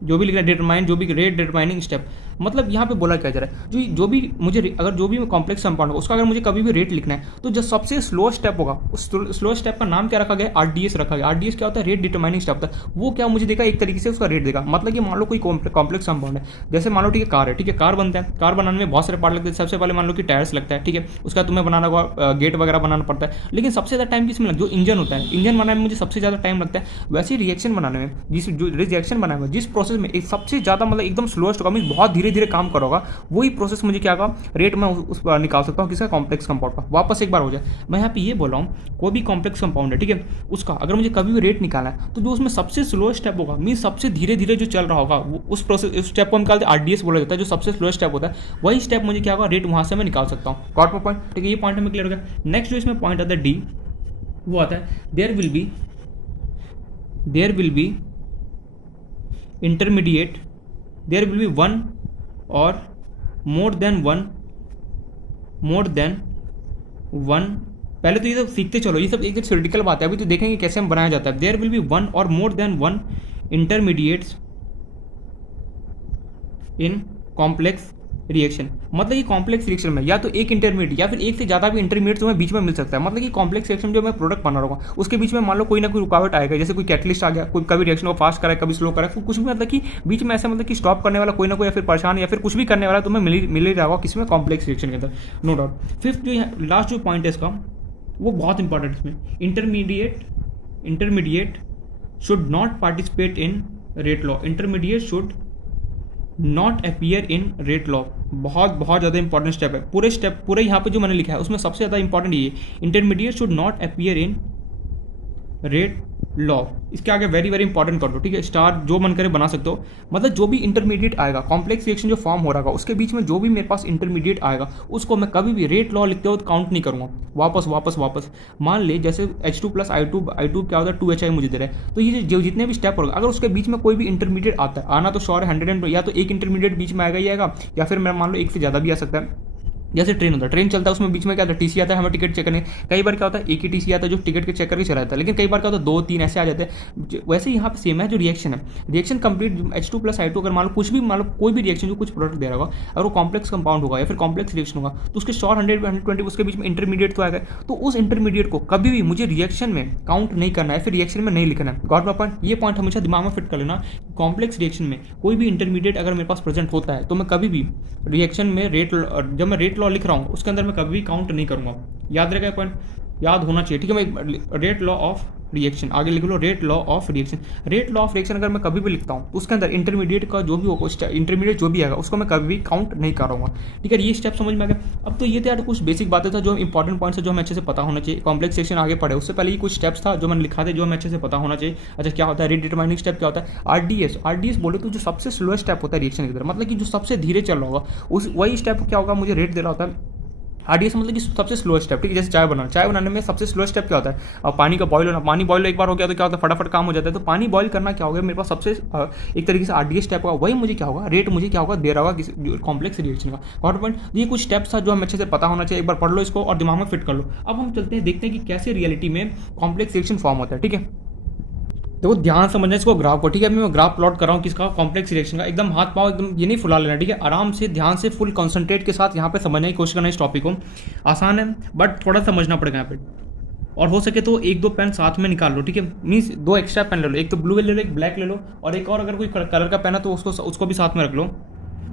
जो भी लिख रहा है डिटरमाइन, जो भी रेट डिटरमाइनिंग स्टेप, मतलब यहाँ पे बोला क्या जा रहा है, जो भी मुझे अगर जो भी कॉम्प्लेक्स कंपाउंड होगा उसका अगर मुझे कभी भी रेट लिखना है, तो जो सबसे स्लो स्टेप होगा उस स्लो स्टेप का नाम क्या रखा गया, RDS रखा गया। RDS क्या होता है, रेट डिटरमाइनिंग स्टेप होता है। वो क्या मुझे देगा, एक तरीके से उसका रेट देगा। मतलब कि मान लो कोई कॉम्प्लेक्स कंपाउंड है, जैसे मान लो ठीक है कार है, ठीक है, कार बनता है, कार बनाने में बहुत सारे पार्ट लगते हैं। सबसे पहले मान लो कि टायर्स लगता है, ठीक है, उसका तुम्हें बनाना होगा, गेट वगैरह बनाना पड़ता है, लेकिन सबसे ज़्यादा टाइम किसमें लगता है, जो इंजन होता है, इंजन बनाने में मुझे सबसे ज़्यादा टाइम लगता है। वैसे रिएक्शन बनाने में, रिएक्शन बनाने में जिस प्रोसेस में सबसे ज़्यादा मतलब एकदम स्लोएस्ट होगा, मीन बहुत धीरे धीरे काम करोगा, वही प्रोसेस मुझे क्या होगा, रेट में उस पर निकाल सकता हूँ, किसका, कॉम्प्लेक्स कंपाउंड का। वापस एक बार हो जाए, मैं यहाँ पे ये बोल रहा हूँ, कोई भी कॉम्प्लेक्स कंपाउंड है, ठीक है, उसका अगर मुझे कभी भी रेट निकालना है, तो जो उसमें सबसे स्लो स्टेप होगा, मीन सबसे धीरे धीरे जो चल रहा होगा, उस प्रोसेस, उस स्टेप को निकालते RDS बोला जाता है। जो सबसे स्लो स्टेप होता है, वही स्टेप मुझे क्या होगा, रेट वहाँ से मैं निकाल सकता हूँ। Got my point? ठीक है, ये पॉइंट हमें क्लियर हो गया। नेक्स्ट जो इसमें पॉइंट आता है D, वो आता है there will be intermediate, there will be one और मोर देन वन। पहले तो ये सब सीखते चलो, ये सब एक थ्योरेटिकल बात है, अभी तो देखेंगे कैसे हम बनाया जाता है। देयर विल बी वन और more then one intermediates in complex reaction. मतलब कि कॉम्प्लेक्स रिएक्शन में या तो एक इंटरमीडिएट या फिर एक से ज़्यादा भी इंटरमीडिएट तुम्हें बीच में मिल सकता है। मतलब कि कॉम्प्लेक्स रिएक्शन जो मैं प्रोडक्ट बना रहा हूँ उसके बीच में मान लो कोई ना कोई रुकावट आएगा, जैसे कोई कैटलिस्ट आ गया, कोई कभी रिएक्शन को फास्ट कराए, कभी स्लो कराए, कुछ भी, मतलब कि बीच में ऐसा मतलब कि स्टॉप करने वाला कोई ना कोई, या फिर परेशान या फिर कुछ भी करने वाला तुम्हें मिल ही जाएगा किसी में, कॉम्प्लेक्स रिएक्शन के अंदर, नो डाउट। फिफ्थ जो लास्ट जो पॉइंट है इसका, वो बहुत इंपॉर्टेंट इसमें, intermediate should not participate in rate law. Intermediate should not appear in rate law, बहुत बहुत ज़्यादा इंपॉर्टेंट स्टेप है। पूरे यहाँ पे जो मैंने लिखा है उसमें सबसे ज़्यादा इंपॉर्टेंट ये, intermediate should not appear in rate law. इसके आगे वेरी वेरी इंपॉर्टेंट कर दो, ठीक है, स्टार जो मन करे बना सकते हो। मतलब जो भी इंटरमीडिएट आएगा, कॉम्प्लेक्स रिएक्शन जो फॉर्म हो रहा है उसके बीच में जो भी मेरे पास इंटरमीडिएट आएगा उसको मैं कभी भी रेट लॉ लिखते हो तो काउंट नहीं करूँगा। वापस मान ले जैसे H2 प्लस I2 क्या होता है 2HI मुझे दे रहा है, तो ये जो जितने भी स्टेप होगा अगर उसके बीच में कोई भी इंटरमीडिएट आता है, आना तो श्योर है 100 या तो एक इंटरमीडिएट बीच में आएगा ही आएगा, या फिर मैं मान लो एक से ज़्यादा भी आ सकता है। जैसे ट्रेन होता है, ट्रेन चलता है उसमें बीच में क्या होता है, टीसी आता है, हमें टिकट चेक करने। कई बार क्या होता है एक ही टीसी आता है जो टिकट के चेक करके चला जाता है, लेकिन कई बार क्या होता है 2-3 ऐसे आ जाते हैं। वैसे ही यहाँ पे सेम है, जो रिएक्शन है, reaction complete H2 plus I2 अगर मान लो कुछ भी, मान लो कोई भी रिएक्शन जो कुछ प्रोडक्ट दे रहा होगा, अगर वो कॉम्प्लेक्स कंपाउंड होगा या फिर कॉम्प्लेक्स रिएक्शन होगा तो उसके शॉर्ट 100-120 उसके बीच में इंटरमीडिएट तो आएगा। तो उस इंटरमीडिएट को कभी भी मुझे रिएक्शन में काउंट नहीं करना है, फिर रिएक्शन में नहीं लिखना है। Got my point? ये पॉइंट हमेशा दिमाग में फिट कर लेना। कॉम्प्लेक्स रिएक्शन में कोई भी इंटरमीडिएट अगर मेरे पास प्रेजेंट होता है तो मैं कभी भी रिएक्शन में जब मैं रेट लॉ लिख रहा हूँ उसके अंदर मैं कभी भी काउंट नहीं करूंगा। याद रहेगा पॉइंट, याद होना चाहिए, ठीक है। मैं रेट लॉ ऑफ रिएक्शन आगे लिख लो, rate law of reaction. Rate law of reaction अगर मैं कभी भी लिखता हूँ तो उसके अंदर इंटरमीडिएट का जो भी होगा, इंटरमीडिएट जो भी आएगा उसको मैं कभी भी काउंट नहीं करूँगा, ठीक है। ये स्टेप समझ में आ गया। अब तो ये तो यार कुछ बेसिक बातें था जो इंपॉर्टेंट पॉइंट्स है जो हमें अच्छे से पता होना चाहिए। कॉम्प्लेक्स रिएक्शन आगे पढ़े उससे पहले ये कुछ स्टेप्स था जो मैंने लिखा था जो हमें अच्छे से पता होना चाहिए। अच्छा क्या होता है रेट डिटरमाइनिंग स्टेप, क्या होता है RDS बोले तो जो सबसे स्लोएस्ट स्टेप होता है रिएक्शन की तरफ, मतलब कि जो सबसे धीरे चल रहा होगा उस वही स्टेप क्या होगा, मुझे रेट दे रहा होता है। RDS मतलब कि सबसे स्लो स्टेप, ठीक है। जैसे चाय बनाने में सबसे स्लो स्टेप क्या होता है, अब पानी का बॉयल होना। पानी बॉयल एक बार हो गया तो क्या होता है, फटाफट काम हो जाता है। तो पानी बॉयल करना क्या होगा मेरे पास सबसे एक तरीके से RDS स्टेप होगा, वही मुझे क्या होगा, रेट मुझे क्या होगा दे रहा होगा किसी कॉम्प्लेक्स रिएक्शन का। Got point? ये कुछ स्टेप्स था जो हमें अच्छे से पता होना चाहिए। एक बार पढ़ लो इसको और दिमाग में फिट कर लो। अब हम चलते हैं देखते हैं कि कैसे रियलिटी में कॉम्प्लेक्स रिएक्शन फॉर्म होता है, ठीक है। देखो ध्यान समझना इसको ग्राफ को, ठीक है। मैं ग्राफ प्लॉट कर रहा हूँ किसका, कॉम्प्लेक्स रिएक्शन का। एकदम हाथ पाँव एकदम ये नहीं फुला लेना, ठीक है। आराम से ध्यान से फुल कंसंट्रेट के साथ यहाँ पे समझने की कोशिश करना इस टॉपिक को। आसान है बट थोड़ा समझना पड़ेगा यहाँ पे, और हो सके तो 1-2 पेन साथ में निकाल लो, ठीक है। मीन्स 2 एक्स्ट्रा पेन ले लो, एक तो ब्लू ले लो, एक ब्लैक ले लो, और एक और अगर कोई कलर का पेन है तो उसको भी साथ में रख लो,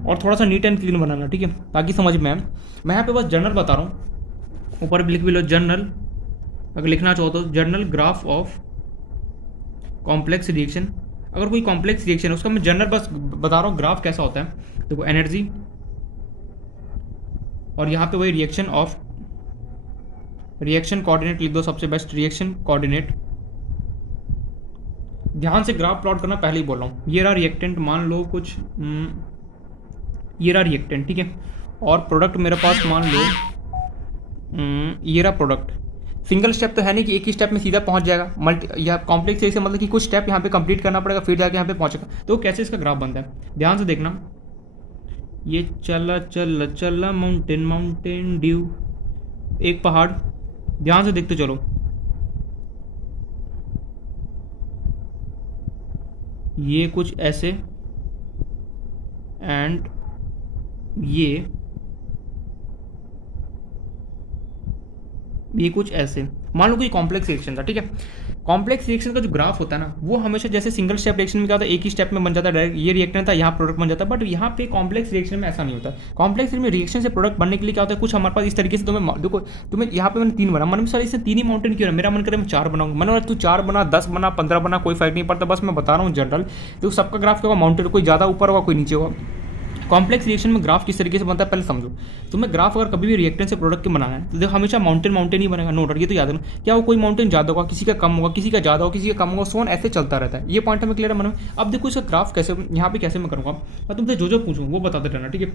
और थोड़ा सा नीट एंड क्लीन बनाना, ठीक है, ताकि समझ में आए। मैं यहाँ पे बस जर्नल बता रहा हूँ, ऊपर भी लिख भी लो जर्नल, अगर लिखना चाहो तो journal graph of complex reaction. अगर कोई कॉम्प्लेक्स रिएक्शन है उसका मैं जनरल बस बता रहा हूँ ग्राफ कैसा होता है। देखो एनर्जी, और यहाँ पे वही रिएक्शन ऑफ, रिएक्शन कोऑर्डिनेट लिख दो सबसे बेस्ट, रिएक्शन कोऑर्डिनेट। ध्यान से ग्राफ प्लॉट करना, पहले ही बोल रहा हूँ। ये रहा रिएक्टेंट, मान लो कुछ ये रहा रिएक्टेंट, ठीक है। और प्रोडक्ट मेरे पास मान लो ये रहा प्रोडक्ट। सिंगल स्टेप तो है नहीं कि एक ही स्टेप में सीधा पहुंच जाएगा। या कॉम्प्लेक्स रिएक्शन मतलब कि कुछ स्टेप यहाँ पे कंप्लीट करना पड़ेगा फिर जाके यहाँ पे पहुंचेगा। तो कैसे इसका ग्राफ बनता है ध्यान से देखना। ये चला चला चला माउंटेन ड्यू, एक पहाड़, ध्यान से देखते चलो। ये कुछ ऐसे, एंड ये कुछ ऐसे। मान लो कोई कॉम्प्लेक्स रिएक्शन था, ठीक है। कॉम्प्लेक्स रिएक्शन का जो ग्राफ होता है ना वो हमेशा जैसे सिंगल स्टेप रिएक्शन में क्या होता है, एक ही स्टेप में बन जाता है डायरेक्ट, ये रिएक्टेंट था यहाँ प्रोडक्ट बन जाता है। बट यहाँ पे कॉम्प्लेक्स रिएक्शन में ऐसा नहीं होता। कॉम्प्लेक्स में रिएक्शन से प्रोडक्ट बनने के लिए क्या होता है, कुछ हमारे पास इस तरीके से तुम्हें यहाँ पे मैंने 3 बना, मन में सर इससे 3 ही माउंटेन क्यों है, मेरा मन करे मैं 4 बनाऊँ। मैंने तू 4 बना, 10 बना, 15 बना, कोई फर्क नहीं पड़ता, बस मैं बता रहा हूँ जनरल। तो सबका ग्राफ क्या होगा, माउंटेन कोई ज़्यादा ऊपर होगा कोई नीचे होगा। कॉम्प्लेक्स रिएक्शन में ग्राफ किस तरीके से बनता है पहले समझो। तुम्हें ग्राफ अगर कभी भी रिएक्टेंट से प्रोडक्ट के बनाना है तो देखो हमेशा माउंटेन ही बनेगा, नो डाउट, ये तो याद रखना। क्या वो कोई माउंटेन ज़्यादा होगा, किसी का कम होगा, किसी का ज़्यादा होगा, किसी का कम होगा, सोन ऐसे चलता रहता है। ये पॉइंट हमें क्लियर है मन में। अब देखो इसका ग्राफ कैसे यहाँ पे कैसे मैं करूँगा, मैं तुमसे जो पूछूँ वो बताते रहना, ठीक है।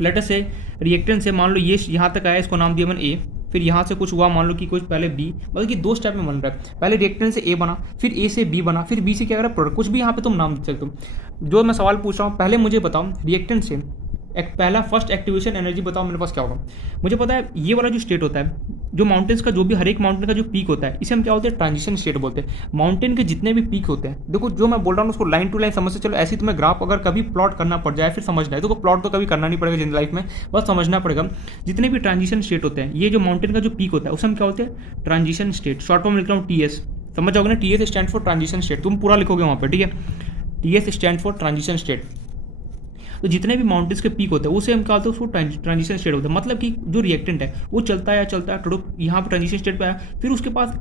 लेटर से रिएक्टेंट से मान लो ये यहाँ तक आया, इसको नाम दिया मैंने ए, फिर यहाँ से कुछ हुआ, मान लो कि कुछ पहले बी, मतलब कि 2 स्टेप में बन रहा है। पहले रिएक्टेंट से ए बना, फिर ए से बी बना, फिर बी से क्या करा प्रोडक्ट, कुछ भी यहाँ पे तुम नाम दे सकते हो। जो मैं सवाल पूछ रहा हूँ पहले मुझे बताओ रिएक्टेंट से पहला फर्स्ट एक्टिवेशन एनर्जी बताओ मेरे पास क्या होगा। मुझे पता है ये वाला जो स्टेट होता है, जो माउंटेन्स का जो भी हर एक माउंटेन का जो पीक होता है इसे हम क्या बोलते हैं, ट्रांजिशन स्टेट बोलते हैं। माउंटेन के जितने भी पीक होते हैं, देखो जो मैं बोल रहा हूँ उसको लाइन टू लाइन समझ से चलो। ऐसे तुम्हें ग्राफ अगर कभी प्लॉट करना पड़ जाए फिर समझना है, तो प्लॉट तो कभी करना नहीं पड़ेगा जिंदगी लाइफ में, बस समझना पड़ेगा। जितने भी ट्रांजिशन स्टेट होते हैं, ये जो माउंटेन का जो पीक होता है उसे हम क्या बोलते हैं, ट्रांजिशन स्टेट। शॉर्ट फॉर्म लिख रहा हूँ TS, समझ जाओगे ना। TS stand for transition state, तुम पूरा लिखोगे वहाँ पर, ठीक है। TS stand for transition state. तो जितने भी माउंटेन्स के पीक होते हैं उसे हम क्या होता है, उसको ट्रांजिशन स्टेट होता है। मतलब कि जो रिएक्टेंट है वो चलता है टुडुक यहाँ पर ट्रांजिशन स्टेट पे आया, फिर उसके पास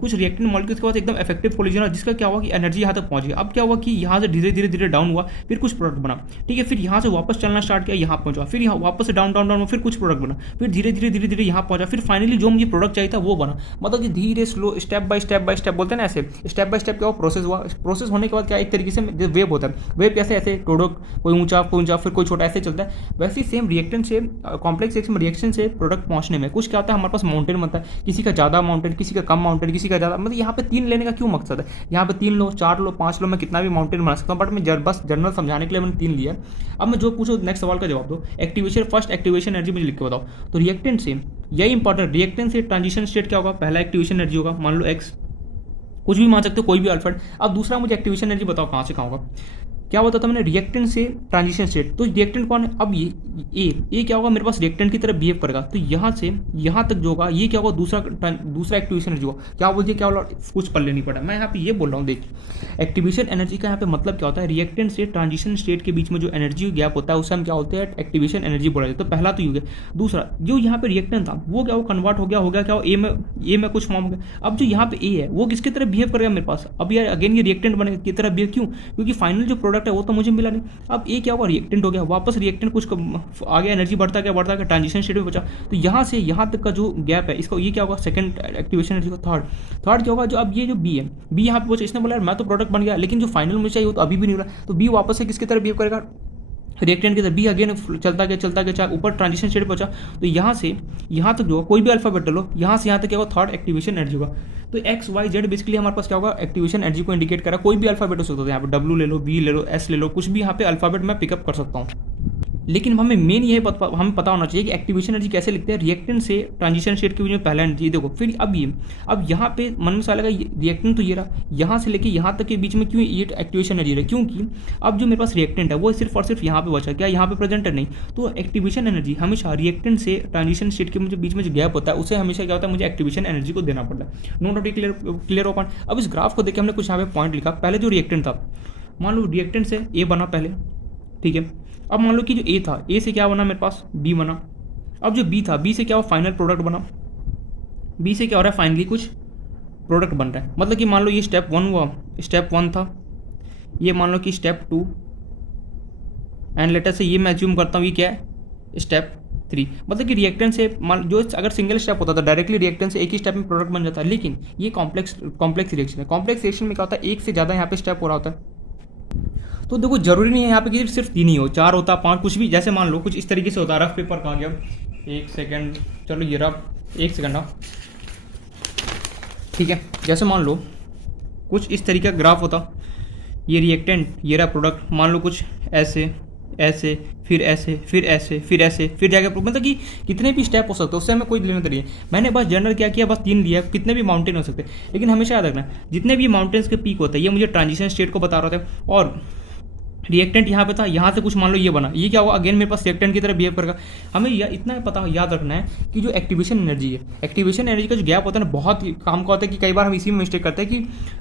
कुछ रिएक्टेंट मॉलिक्यूल्स के पास एकदम इफेक्टिव कोलिजन हुआ, जिसका क्या हुआ कि एनर्जी यहाँ तक पहुंच गई। अब क्या हुआ कि यहाँ से धीरे धीरे धीरे डाउन हुआ, फिर कुछ प्रोडक्ट बना, ठीक है, फिर यहाँ से वापस चलना स्टार्ट किया, यहाँ पहुंचा, फिर यहाँ वापस से डाउन डाउन डाउन, फिर कुछ प्रोडक्ट बना, फिर धीरे धीरे धीरे धीरे यहाँ पहुंचा, फिर फाइनली जो मुझे प्रोडक्ट चाहिए था वो बना। मतलब कि धीरे स्लो स्टेप बाय स्टेप बोलते हैं ना, ऐसे स्टेप बाय स्टेप क्या हुआ, प्रोसेस हुआ। प्रोसेस होने के बाद क्या एक तरीके से वेव होता है, वेव कैसे ऐसे प्रोडक्ट कोई ऊंचा फिर कोई छोटा ऐसे चलता है। वैसे ही सेम रिएक्टेंट से कॉम्प्लेक्स रिएक्शन से प्रोडक्ट पहुंचने में कुछ क्या होता है, हमारे पास माउंटेन बनता है, किसी का ज़्यादा माउंटेन, किसी का कम माउंटेन, किसी का ज़्यादा। मतलब यहाँ पे 3 लेने का क्यों मकसद है, यहाँ पे 3 लो 4 लो 5 लो, मैं कितना भी माउंटेन बना सकता हूँ, बट मैं बस जनरल समझाने के लिए मैंने 3 लिया। अब मैं जो पूछूँ नेक्स्ट सवाल का जवाब दो। एक्टिवेशन फर्स्ट एक्टिवेशन एनर्जी मुझे लिख के बताओ। तो रिएक्टेंट से, यही इंपॉर्टेंट, रिएक्टेंट से ट्रांजिशन स्टेट क्या होगा, पहला एक्टिवेशन एनर्जी होगा, मान लो एक्स, कुछ भी मान सकते हो, कोई भी अल्फाबेट। अब दूसरा मुझे एक्टिवेशन एनर्जी बताओ कहाँ से कहाँ होगा। क्या होता था मैंने, रिएक्टेंट से ट्रांजिशन स्टेट। तो रिएक्टेंट कौन है, अब ये क्या होगा, मेरे पास रिएक्टेंट की तरह बिहेव करेगा, तो यहाँ से यहाँ तक जो होगा ये क्या होगा, दूसरा एक्टिवेशन एनर्जी होगा। क्या बोलते क्या बोला, कुछ पढ़ लेनी पड़ा, मैं यहाँ पे ये बोल रहा हूँ। देखिए एक्टिवेशन एनर्जी का यहाँ पे मतलब क्या होता है, रिएक्टेंट से ट्रांजिशन स्टेट के बीच में जो एनर्जी गैप होता है उसे हम क्या होते हैं, एक्टिवेशन एनर्जी बोला जाता है। तो पहला तो ये हो गया। दूसरा जो यहाँ पे रिएक्टेंट था वो क्या, वो कन्वर्ट हो गया क्या, ए में कुछ फॉर्म हो गया। अब जो यहाँ पे ए है वो किसकी तरह बिहेव करेगा मेरे पास, अब यार अगेन ये रिएक्टेंट बने की तरह बिहेव, क्यों, क्योंकि फाइनल जो प्रोडक्ट है वो तो मुझे मिला नहीं। अब ये क्या हुआ, रिएक्टेंट हो गया, वापस रिएक्टेंट कुछ आगे एनर्जी बढ़ता गया ट्रांजिशन स्टेट में बचा। तो यहाँ से यहाँ तक का जो गैप है इसको, ये क्या होगा, सेकंड एक्टिवेशन एनर्जी का। थर्ड क्या होगा, जो अब ये जो बी है, बी यहाँ पे बचा, इसने बोला मैं तो प्रोडक्ट बन गया, लेकिन जो फाइनल मुझे चाहिए वो तो अभी भी नहीं हो रहा। तो बी वापस से किसकी तरह बिहेव करेगा, रिएक्टेंट की तरह। बी अगेन चलता गया ऊपर ट्रांजिशन स्टेट पहुंचा। तो यहाँ से यहाँ तक जो होगा, कोई भी अल्फाबेट लो, यहाँ से यहाँ तक क्या होगा, थर्ड एक्टिवेशन एनर्जी होगा। तो एक्स वाई जेड बेसिकली हमारे पास क्या होगा, एक्टिवेशन एनर्जी को इंडिकेट करा। कोई भी अल्फाबेट हो सकता है, यहाँ पे डब्ल्यू ले लो, बी ले लो, एस ले लो, कुछ भी यहाँ पे अल्फाबेट मैं पिकअप कर सकता हूँ। लेकिन हमें मेन ये हमें पता होना चाहिए कि एक्टिवेशन एनर्जी कैसे लिखते हैं, रिएक्टेंट से ट्रांजिशन स्टेट के बीच में पहला एनर्जी। देखो फिर अब यहाँ पे मन में सालेगा, रिएक्टेंट तो ये रहा, यहाँ से लेके यहाँ तक के बीच में क्यों ये एक्टिवेशन एनर्जी रहा, क्योंकि अब जो मेरे पास रिएक्टेंट है वो सिर्फ और सिर्फ यहाँ पे बचा, क्या यहाँ पे प्रेजेंट है नहीं। तो एक्टिवेशन एनर्जी हमेशा रिएक्टेंट से ट्रांजिशन स्टेट के मुझे बीच में जो गैप होता है उसे हमेशा क्या होता है, मुझे एक्टिवेशन एनर्जी को देना पड़ता है। नो डाउट क्लियर हो पॉइंट। अब इस ग्राफ को देखिए, हमने कुछ यहाँ पे पॉइंट लिखा। पहले जो रिएक्टेंट था, मान लो रिएक्टेंट से ए बना पहले, ठीक है। अब मान लो कि जो ए था, ए से क्या बना मेरे पास, बी बना। अब जो बी था, बी से क्या हुआ, फाइनल प्रोडक्ट बना। बी से क्या हो रहा है, फाइनली कुछ प्रोडक्ट बन रहा है। मतलब कि मान लो ये स्टेप 1 हुआ, स्टेप 1 था, ये मान लो कि स्टेप 2, एंड लेटर से ये मैं एज्यूम करता हूँ ये क्या है, स्टेप 3। मतलब कि रिएक्टेंट से जो अगर सिंगल स्टेप होता था डायरेक्टली रिएक्टेंट से एक ही स्टेप में प्रोडक्ट बन जाता है। लेकिन ये कॉम्प्लेक्स रिएक्शन है। कॉम्प्लेक्स रिएक्शन में क्या होता है, एक से ज़्यादा यहाँ पे स्टेप हो रहा होता है। तो देखो जरूरी नहीं है यहाँ पे कि सिर्फ 3 ही हो, 4 होता, 5, कुछ भी। जैसे मान लो कुछ इस तरीके से होता है, रफ पेपर कहाँ गया, 1 सेकेंड, चलो ये रफ 1 सेकेंड आप, ठीक है। जैसे मान लो कुछ इस तरीके का ग्राफ होता, ये रिएक्टेंट, ये रहा प्रोडक्ट, मान लो कुछ ऐसे ऐसे, फिर ऐसे, फिर ऐसे, फिर ऐसे, फिर जाके, मतलब कि कितने भी स्टेप हो सकते हैं, उससे हमें कोई लेना नहीं है। मैंने बस जनरल क्या किया, बस 3 लिया, कितने भी माउंटेन हो सकते हैं। लेकिन हमेशा याद रखना, जितने भी माउंटेन्स के पीक होते हैं ये मुझे ट्रांजिशन स्टेट को बता रहे थे। और रिएक्टेंट यहाँ पे था, यहाँ से कुछ मान लो ये बना, ये क्या होगा, अगेन मेरे पास रिएक्टेंट की तरह बिहेव करेगा। हमें इतना पता याद रखना है कि जो एक्टिवेशन एनर्जी है, एक्टिवेशन एनर्जी का जो गैप होता है ना, बहुत काम का होता है। कि कई बार हम इसी में मिस्टेक करते हैं कि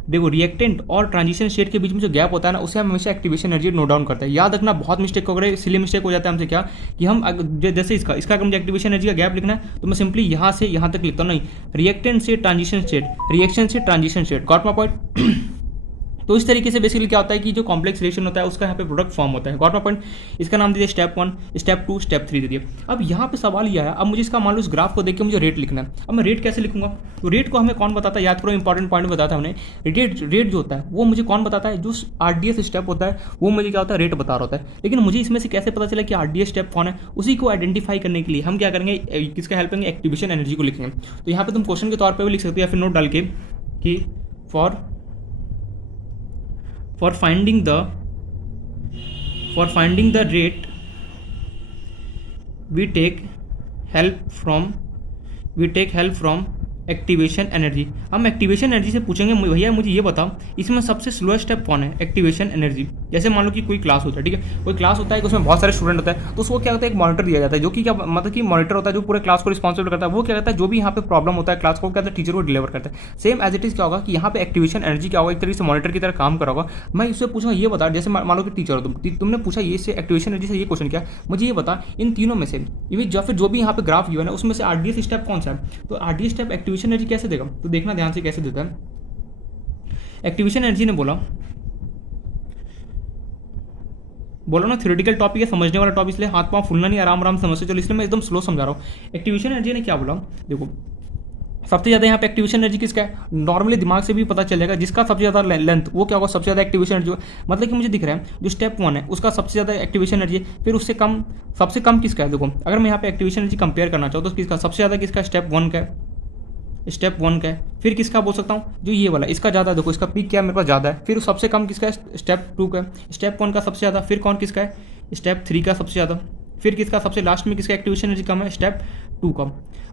देखो रिएक्टेंट और ट्रांजिशन स्टेट के बीच में जो गैप होता है ना, उसे हम हमेशा एक्टिवेशन एनर्जी नोट डाउन करते हैं। याद रखना, बहुत मिस्टेक हो गए, सिली मिस्टेक हो जाता है हमसे, क्या कि हम जैसे इसका अगर मुझे एक्टिवेशन एनर्जी का गैप लिखना है तो मैं सिंपली यहाँ से यहाँ तक लिखता हूँ, नहीं, रिएक्टेंट से ट्रांजिशन स्टेट, रिएक्शन से transition state, got my point. तो इस तरीके से बेसिकली क्या होता है कि जो कॉम्प्लेक्स रिएक्शन होता है उसका यहाँ पे प्रोडक्ट फॉर्म होता है। Got my point. इसका नाम दीजिए स्टेप 1, स्टेप 2, स्टेप 3 दे दिए। अब यहाँ पे सवाल ये आया, अब मुझे इसका मान लो इस ग्राफ को देख के मुझे रेट लिखना है। अब मैं रेट कैसे लिखूंगा, तो रेट को हमें कौन बताता है, याद करो इंपॉर्टेंट पॉइंट बताता है हमने। रेट जो होता है वो मुझे कौन बताता है, जो आरडीएस स्टेप होता है वो मुझे क्या होता है, रेट बता रहा होता है। लेकिन मुझे इसमें से कैसे पता चला कि आरडीएस स्टेप कौन है, उसी को आइडेंटिफाई करने के लिए हम क्या करेंगे, किसका हेल्प करेंगे, एक्टिवेशन एनर्जी को लिखेंगे। तो यहाँ पे तुम क्वेश्चन के तौर पर भी लिख सकते हो या फिर नोट डाल के कि for finding the rate we take help from activation energy. हम एक्टिवेशन एनर्जी से पूछेंगे भैया मुझे ये बताओ इसमें सबसे स्लोएस्ट स्टेप कौन है, एक्टिवेशन एनर्जी। जैसे मान लो कि कोई क्लास होता है, ठीक है, कोई क्लास होता है कि उसमें बहुत सारे स्टूडेंट होता है, तो उसको क्या होता है, एक मॉनिटर दिया जाता है, जो कि क्या मतलब कि मॉनिटर होता है जो पूरे क्लास को रिस्पॉन्सिबल करता है। वो क्या करता है, जो भी यहाँ पे प्रॉब्लम होता है क्लास को, क्या टीचर को डिलीवर करता है। सेम एज इट इज क्या होगा कि यहाँ पे एक्टिवेशन एनर्जी क्या होगा, एक तरीके से मॉनिटर की तरह काम करा होगा। मैं इससे पूछूंगा ये बता, जैसे मान लो कि टीचर हो तुमने पूछा ये से एक्टिवेशन एनर्जी से ये क्वेश्चन किया, मुझे ये बता इन तीनों में से या फिर जो भी यहाँ पे ग्राफ गिवन है उसमें से आरडीएस स्टेप कौन सा है। तो आरडीएस स्टेप एक्टिवेशन एनर्जी कैसे देगा, तो देखना ध्यान से कैसे देता है। एक्टिवेशन एनर्जी ने बोला ना थ्योरेटिकल टॉपिक है, समझने वाला टॉपिक, इसलिए हाथ पांव फुलना नहीं, आराम आराम समझ से चलो, इसलिए मैं एकदम स्लो समझा रहा हूँ। एक्टिवेशन एनर्जी ने क्या बोला, देखो सबसे ज़्यादा यहाँ पे एक्टिवेशन एनर्जी किसका है, नॉर्मली दिमाग से भी पता चल जाएगा, जिसका सबसे ज़्यादा लेंथ वो क्या होगा, सबसे ज़्यादा एक्टिवेशन एनर्जी, मतलब कि मुझे दिख रहा है जो स्टेप 1 है उसका सबसे ज़्यादा एक्टिवेशन एनर्जी है। फिर उससे कम, सबसे कम किसका है, देखो अगर मैं यहाँ पे एक्टिवेशन एनर्जी कंपेयर करना चाहूँ तो किसका सबसे ज़्यादा, किसका स्टेप 1 का है, स्टेप 1 का है। फिर किसका बोल सकता हूँ, जो ये वाला इसका ज़्यादा है, देखो इसका पीक क्या है मेरे पास ज़्यादा है। फिर सबसे कम किसका है, स्टेप 2 का है। स्टेप 1 का सबसे ज़्यादा, फिर कौन किसका है, स्टेप 3 का सबसे ज़्यादा। फिर किसका सबसे लास्ट में किसका एक्टिवेशन एनर्जी कम है, स्टेप 2 का।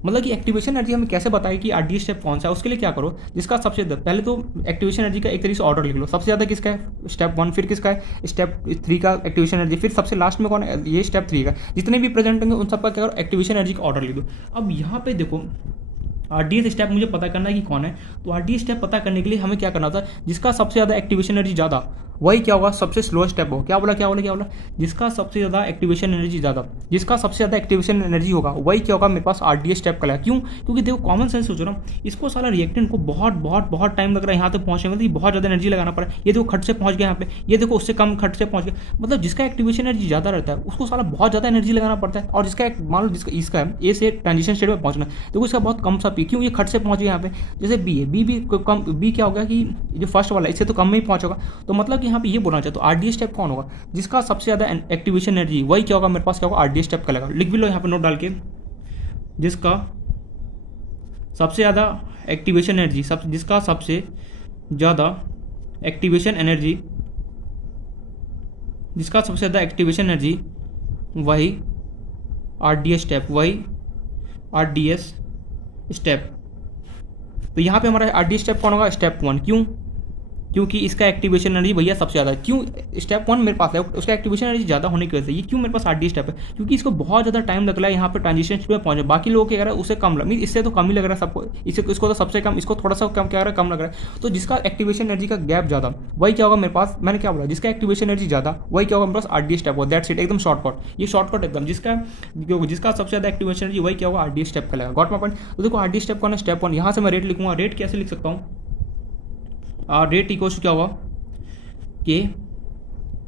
मतलब कि एक्टिवेशन एनर्जी हमें कैसे बताए कि आरडीएस स्टेप कौन सा है, उसके लिए क्या करो, जिसका सबसे ज़्यादा, पहले तो एक्टिवेशन एनर्जी का एक तरीके से ऑर्डर लिख लो, सबसे ज़्यादा किसका है स्टेप 1, फिर किसका है स्टेप 3 का एक्टिवेशन एनर्जी, फिर सबसे लास्ट में कौन है ये स्टेप 3 का। जितने भी प्रेजेंट होंगे उन सबका क्या करो, एक्टिवेशन एनर्जी का ऑर्डर लिख दो। अब यहाँ पे देखो आरडीएस स्टेप मुझे पता करना है कि कौन है, तो आरडीएस स्टेप पता करने के लिए हमें क्या करना होता है, जिसका सबसे ज़्यादा एक्टिवेशन एनर्जी ज़्यादा वही क्या होगा, सबसे स्लो स्टेप हो, क्या बोला क्या बोला क्या बोला, जिसका सबसे ज़्यादा एक्टिवेशन एनर्जी ज़्यादा, जिसका सबसे ज़्यादा एक्टिवेशन एनर्जी होगा वही क्या होगा मेरे पास आरडीएस स्टेप का। क्यों, क्योंकि देखो कॉमन सेंस सोचो ना, इसको साला रिएक्टेंट को बहुत बहुत बहुत टाइम लग रहा है यहाँ तक पहुँचने में, बहुत ज़्यादा एनर्जी लगाना पड़ा। ये देखो खट से पहुँच गया यहाँ पे, ये देखो उससे कम खट से पहुँच गया, मतलब जिसका एक्टिवेशन एनर्जी ज़्यादा रहता है उसको साला बहुत ज़्यादा एनर्जी लगाना पड़ता है। और जिसका मान लो जिसका इसका है ए से ट्रांजिशन स्टेट में पहुँचना, देखो इसका बहुत कम सा पी, क्यों ये खट से पहुँच गया यहाँ पे। जैसे बी है, बी भी कम, बी क्या होगा कि जो फर्स्ट वाला है इससे तो कम में ही पहुँच होगा। तो मतलब कि यहाँ पे ये बोलना चाहते, तो आरडीएस स्टेप कौन होगा, जिसका सबसे ज़्यादा एक्टिवेशन एनर्जी वही क्या होगा मेरे पास, क्या होगा आरडीएस स्टेप का लगा। लिख भी लो यहाँ पे नोट डाल के, जिसका सबसे ज़्यादा एक्टिवेशन एनर्जी, जिसका सबसे ज़्यादा एक्टिवेशन एनर्जी, जिसका सबसे ज़्यादा एक्टिवेशन एनर्जी वही आरडीएस स्टेप, वही आरडीएस स्टेप। तो यहाँ पे हमारा आरडीएस स्टेप कौन होगा, स्टेप 1। क्यों, क्योंकि इसका एक्टिवेशन एनर्जी भैया सबसे ज़्यादा। क्यों स्टेप 1 मेरे पास है, उसका एक्टिवेशन एनर्जी ज़्यादा होने की वजह से ये क्यों मेरे पास आरडीएस स्टेप है, क्योंकि इसको बहुत ज़्यादा टाइम लग रहा है यहाँ पे ट्रांजिशन स्टेप में पहुंचे। बाकी लोगों के कह रहा है उससे कम लग, इससे तो कम ही लग रहा है सबको, इसको तो सबसे कम, इसको थोड़ा सा कम क्या रहा है, कम लग रहा है। तो जिसका एक्टिवेशन एनर्जी का गैप ज़्यादा वही क्या होगा मेरे पास, मैंने क्या बोला, जिसका एक्टिवेशन एनर्जी ज़्यादा वही क्या होगा मेरे पास आरडीएस स्टेप होगा। दैट्स इट, एकदम शॉर्टकट, ये शॉर्टकट एकदम, जिसका सबसे ज़्यादा एक्टिवेशन एनर्जी वही क्या होगा आरडीएस स्टेप का लगा। Got my point. तो देखो आरडीएस स्टेप कौन है, स्टेप 1। यहाँ से मैं रेट लिखूंगा, रेट कैसे लिख सकता हूँ, रेट इक्वल्स क्या होगा के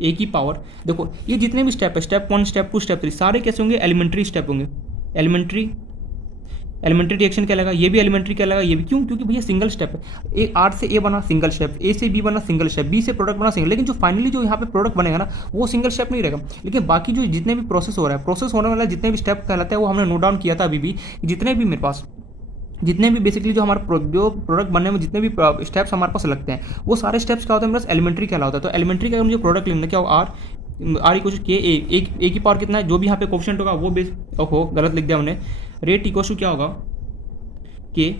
ए की पावर। देखो ये जितने भी स्टेप है, स्टेप 1, स्टेप 2, स्टेप 3, सारे कैसे होंगे, एलिमेंट्री स्टेप होंगे। एलिमेंट्री रिएक्शन क्या लगा, ये भी एलिमेंट्री क्या लगा, ये भी। क्यों, क्योंकि भैया सिंगल स्टेप है, आर से ए बना सिंगल स्टेप, ए से बी बना सिंगल स्टेप, बी से प्रोडक्ट बना सिंगल, लेकिन जो फाइनली जो यहाँ पे प्रोडक्ट बनेगा ना वो सिंगल स्टेप नहीं रहेगा। लेकिन बाकी जो जितने भी प्रोसेस हो रहा है, प्रोसेस होने वाला जितने भी स्टेप कहलाते हैं वो हमने नोट डाउन किया था अभी भी, जितने भी मेरे पास, जितने भी बेसिकली जो हमारा जो प्रोडक्ट बनने में जितने भी स्टेप्स हमारे पास लगते हैं वो सारे स्टेप्स क्या होता है मेरे पास, एलिमेंट्री क्या होता है। तो एलिमेंट्री का मुझे प्रोडक्ट लेना क्या होगा, आर इक्वल टू के ए की पावर कितना है, जो भी यहाँ पे कोफिशिएंट होगा वो बेस, ओहो गलत लिख दिया हमने, रेट इक्वल टू क्या होगा के,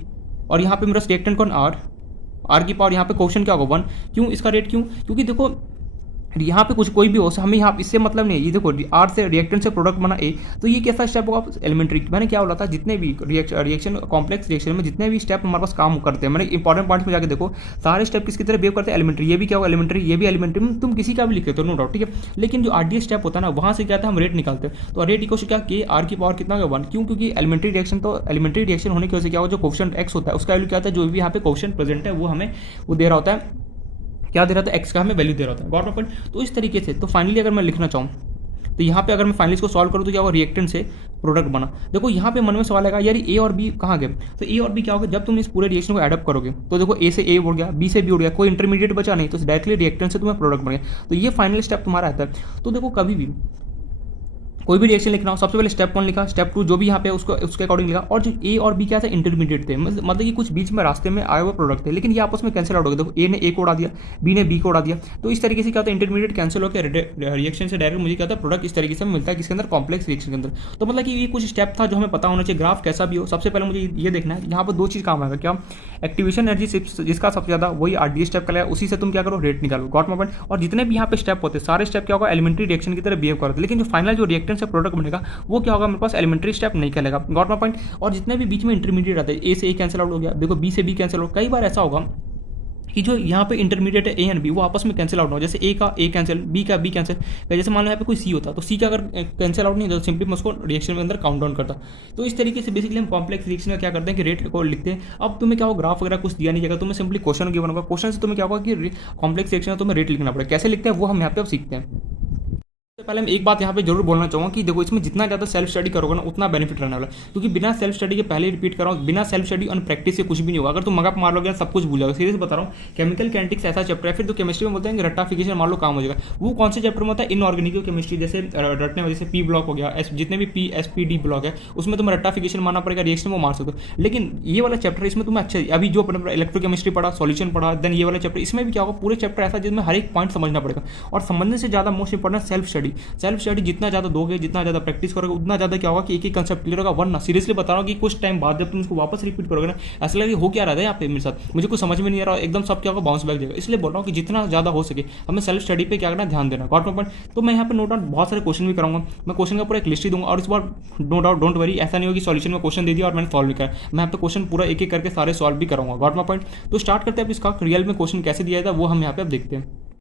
और यहाँ पे मेरा रिएक्टेंट कौन, आर की पावर यहाँ पे कोफिशिएंट क्या होगा 1। क्यों इसका रेट, क्यों, क्योंकि देखो यहाँ पे कुछ कोई भी हो, हमें यहाँ इससे मतलब नहीं है। ये देखो आर से रिएक्टेंट से प्रोडक्ट बना ए, तो ये कैसा स्टेप होगा, एलिमेंट्री। मैंने क्या बोला था, जितने भी रिएक्शन कॉम्प्लेक्स रिएक्शन में जितने भी स्टेप हमारे पास काम करते हैं, मैंने इंपॉर्टेंट पॉइंट्स में जाकर देखो सारे स्टेप किसकी तरह बिहेव करते हैं, एलिमेंट्री। ये भी क्या होगा एलिमेंट्री, ये भी एलिमेंट्री, तुम किसी का भी लिखते हो नो डाउट, ठीक है। लेकिन जो आरडीएस स्टेप होता है ना वहाँ से क्या था, हम रेट निकालते हैं। तो रेट इक्वल क्या, के आर की पावर कितना होगा 1। क्यों, क्योंकि एलिमेंट्री रिएक्शन, तो एलिमेंट्री रिएक्शन होने की वजह से क्या होगा, जो कोफिशिएंट एक्स होता है उसका वैल्यू क्या होता है, जो भी यहाँ पे कोफिशिएंट प्रेजेंट है वो हमें वो दे रहा होता है, क्या दे रहा था, एक्स का हमें वैल्यू दे रहा था। Got my point. तो इस तरीके से, तो फाइनली अगर मैं लिखना चाहूँ तो यहाँ पे अगर मैं फाइनली इसको सॉल्व करूँ तो क्या होगा, रिएक्टेंट से प्रोडक्ट बना। देखो यहाँ पे मन में सवाल आएगा यार ए और बी कहाँ गए, तो ए और बी क्या होगा, जब तुम इस पूरे रिएक्शन को एडअप करोगे तो देखो ए से ए उड़ गया, बी से बी उड़ गया, कोई इंटरमीडिएट बचा नहीं, तो डायरेक्टली रिएक्टेंट से तुम्हें प्रोडक्ट बन गया। तो ये फाइनल स्टेप तुम्हारा आता है। तो देखो कभी भी कोई भी रिएक्शन लिखना हो, सबसे पहले स्टेप 1 लिखा, स्टेप 2 जो भी यहाँ पे उसको उसके अकॉर्डिंग लिखा, और जो ए और बी क्या था, इंटरमीडिएट थे, मतलब कि कुछ बीच में रास्ते में आए हुए प्रोडक्ट थे, लेकिन ये आपस में कैंसिल आउट हो गए। देखो ए ने ए को उड़ा दिया, बी ने बी को उड़ा दिया, तो इस तरीके से क्या होता है, इंटरमीडिएट कैंसिल होकर रिएक्शन से डायरेक्ट मुझे क्या होता है, प्रोडक्ट इस तरीके से मिलता है किसके अंदर, कॉम्प्लेक्स रिएक्शन के अंदर। तो मतलब कि ये कुछ स्टेप था जो हमें पता होना चाहिए, ग्राफ कैसा भी हो। सबसे पहले मुझे ये देखना है, यहाँ पर दो चीज़ काम आएगा, क्या, एक्टिवेशन एनर्जी जिसका सबसे ज़्यादा वही आरडीएस स्टेप का उसी से तुम क्या करो, रेट निकालो, गॉट माय पॉइंट। और जितने भी यहाँ पे स्टेप होते हैं सारे स्टेप क्या होगा, एलिमेंट्री रिएक्शन की तरह बिहेव करते हैं, लेकिन जो फाइनल जो रिएक्टेंट से प्रोडक्ट बनेगा वो क्या होगा, मेरे पास एलिमेंट्री स्टेप नहीं कहलेगा, गॉट माय पॉइंट। और जितने भी बीच में इंटरमीडिएट आते हैं, ए से ए कैंसिल आउट हो गया, देखो बी से बी कैंसिल आउट, कई बार ऐसा होगा कि जो यहाँ पे इंटरमीडिएट है ए एंड बी वो आपस में कैंसिल आउट हो, जैसे ए का ए कैंसिल, बी का बी कैंसिल। जैसे मान लो यहाँ पे कोई सी होता तो सी का अगर कैंसिल आउट नहीं होता तो सिंपली मैं उसको रिएक्शन के अंदर काउंट डाउन करता। तो इस तरीके से बेसिकली हम कॉम्प्लेक्स रिएक्शन का क्या करते हैं कि रेट को लिखते हैं। अब तुम्हें क्या हो, ग्राफ वगैरह कुछ दिया नहीं जाएगा, तुम्हें सिंपली क्वेश्चन गिवन होगा, क्वेश्चन से तुम्हें क्या होगा कि कॉम्प्लेक्स रिएक्शन तुम्हें रेट लिखना पड़ेगा, कैसे लिखते हैं वो हम यहाँ पे अब सीखते हैं। सबसे पहले मैं एक बात यहाँ पे जरूर बोलना चाहूँगा कि देखो इसमें जितना ज़्यादा सेल्फ स्टडी करोगे ना उतना बेनिफिट रहने वाला है, क्योंकि बिना सेल्फ स्टडी के, पहले रिपीट कर रहा हूँ, बिना सेल्फ स्टडी और प्रैक्टिस से कुछ भी नहीं होगा। अगर तुम मगप मार लोगे सब कुछ भूल जाओगे, सीरियस बता रहा हूँ। केमिकल कैनेटिक्स ऐसा चैप्टर है, फिर तो केमिस्ट्री में बोलते हैं कि रट्टाफिकेशन मान लो काम हो जाएगा। वो कौन से चैप्टर में होता है, इनऑर्गेनिक केमिस्ट्री, जैसे रटने वजह से पी ब्लॉक हो गया, जितने भी P S P D block है उसमें तुम्हें रट्टाफिकेशन मारना पड़ेगा, रिएक्शन वो मार सकते हो। लेकिन ये वाला चैप्टर इसमें तुम्हें अच्छे, अभी जो इलेक्ट्रोकेमिस्ट्री पढ़ा, सॉल्यूशन पढ़ा, देन ये वाला चैप्टर, इसमें भी क्या होगा, पूरे चैप्टर ऐसा जिसमें हर एक पॉइंट समझना पड़ेगा। और समझने से ज़्यादा most important self study. Self study जितना ज़्यादा दोगे, जितना ज़्यादा प्रैक्टिस करोगे, उतना ज़्यादा क्या होगा कि एक एक कंसेप्ट क्लियर होगा। वरना सीरियसली बता रहा हूँ कि कुछ टाइम बाद जब तुम उसको वापस रिपीट करोगे ना, ऐसा लगेगा हो क्या रहा है यहाँ पे मेरे साथ, मुझे कुछ समझ में नहीं आ रहा, एकदम सब क्या होगा, बाउंस बैक जाएगा। इसलिए बोल रहा हूँ कि जितना ज़्यादा हो सके हमें सेल्फ स्टडी पे क्या करना, ध्यान देना, गॉट माय पॉइंट। तो मैं यहाँ पे नो डाउट बहुत सारे क्वेश्चन भी कराऊंगा, मैं क्वेश्चन का पूरा एक लिस्ट ही दूंगा। और इस बार नो डाउट डोंट वरी, ऐसा नहीं होगा कि सॉल्यूशन में क्वेश्चन दे दिया और मैंने सॉल्व नहीं करा, मैं यहाँ पे क्वेश्चन पूरा एक एक करके सारे सॉल्व भी कराऊंगा, गॉट माय पॉइंट। तो स्टार्ट करते हैं अब इसका रियल में क्वेश्चन कैसे दिया जाता है वो हम यहाँ पे अब देखते हैं।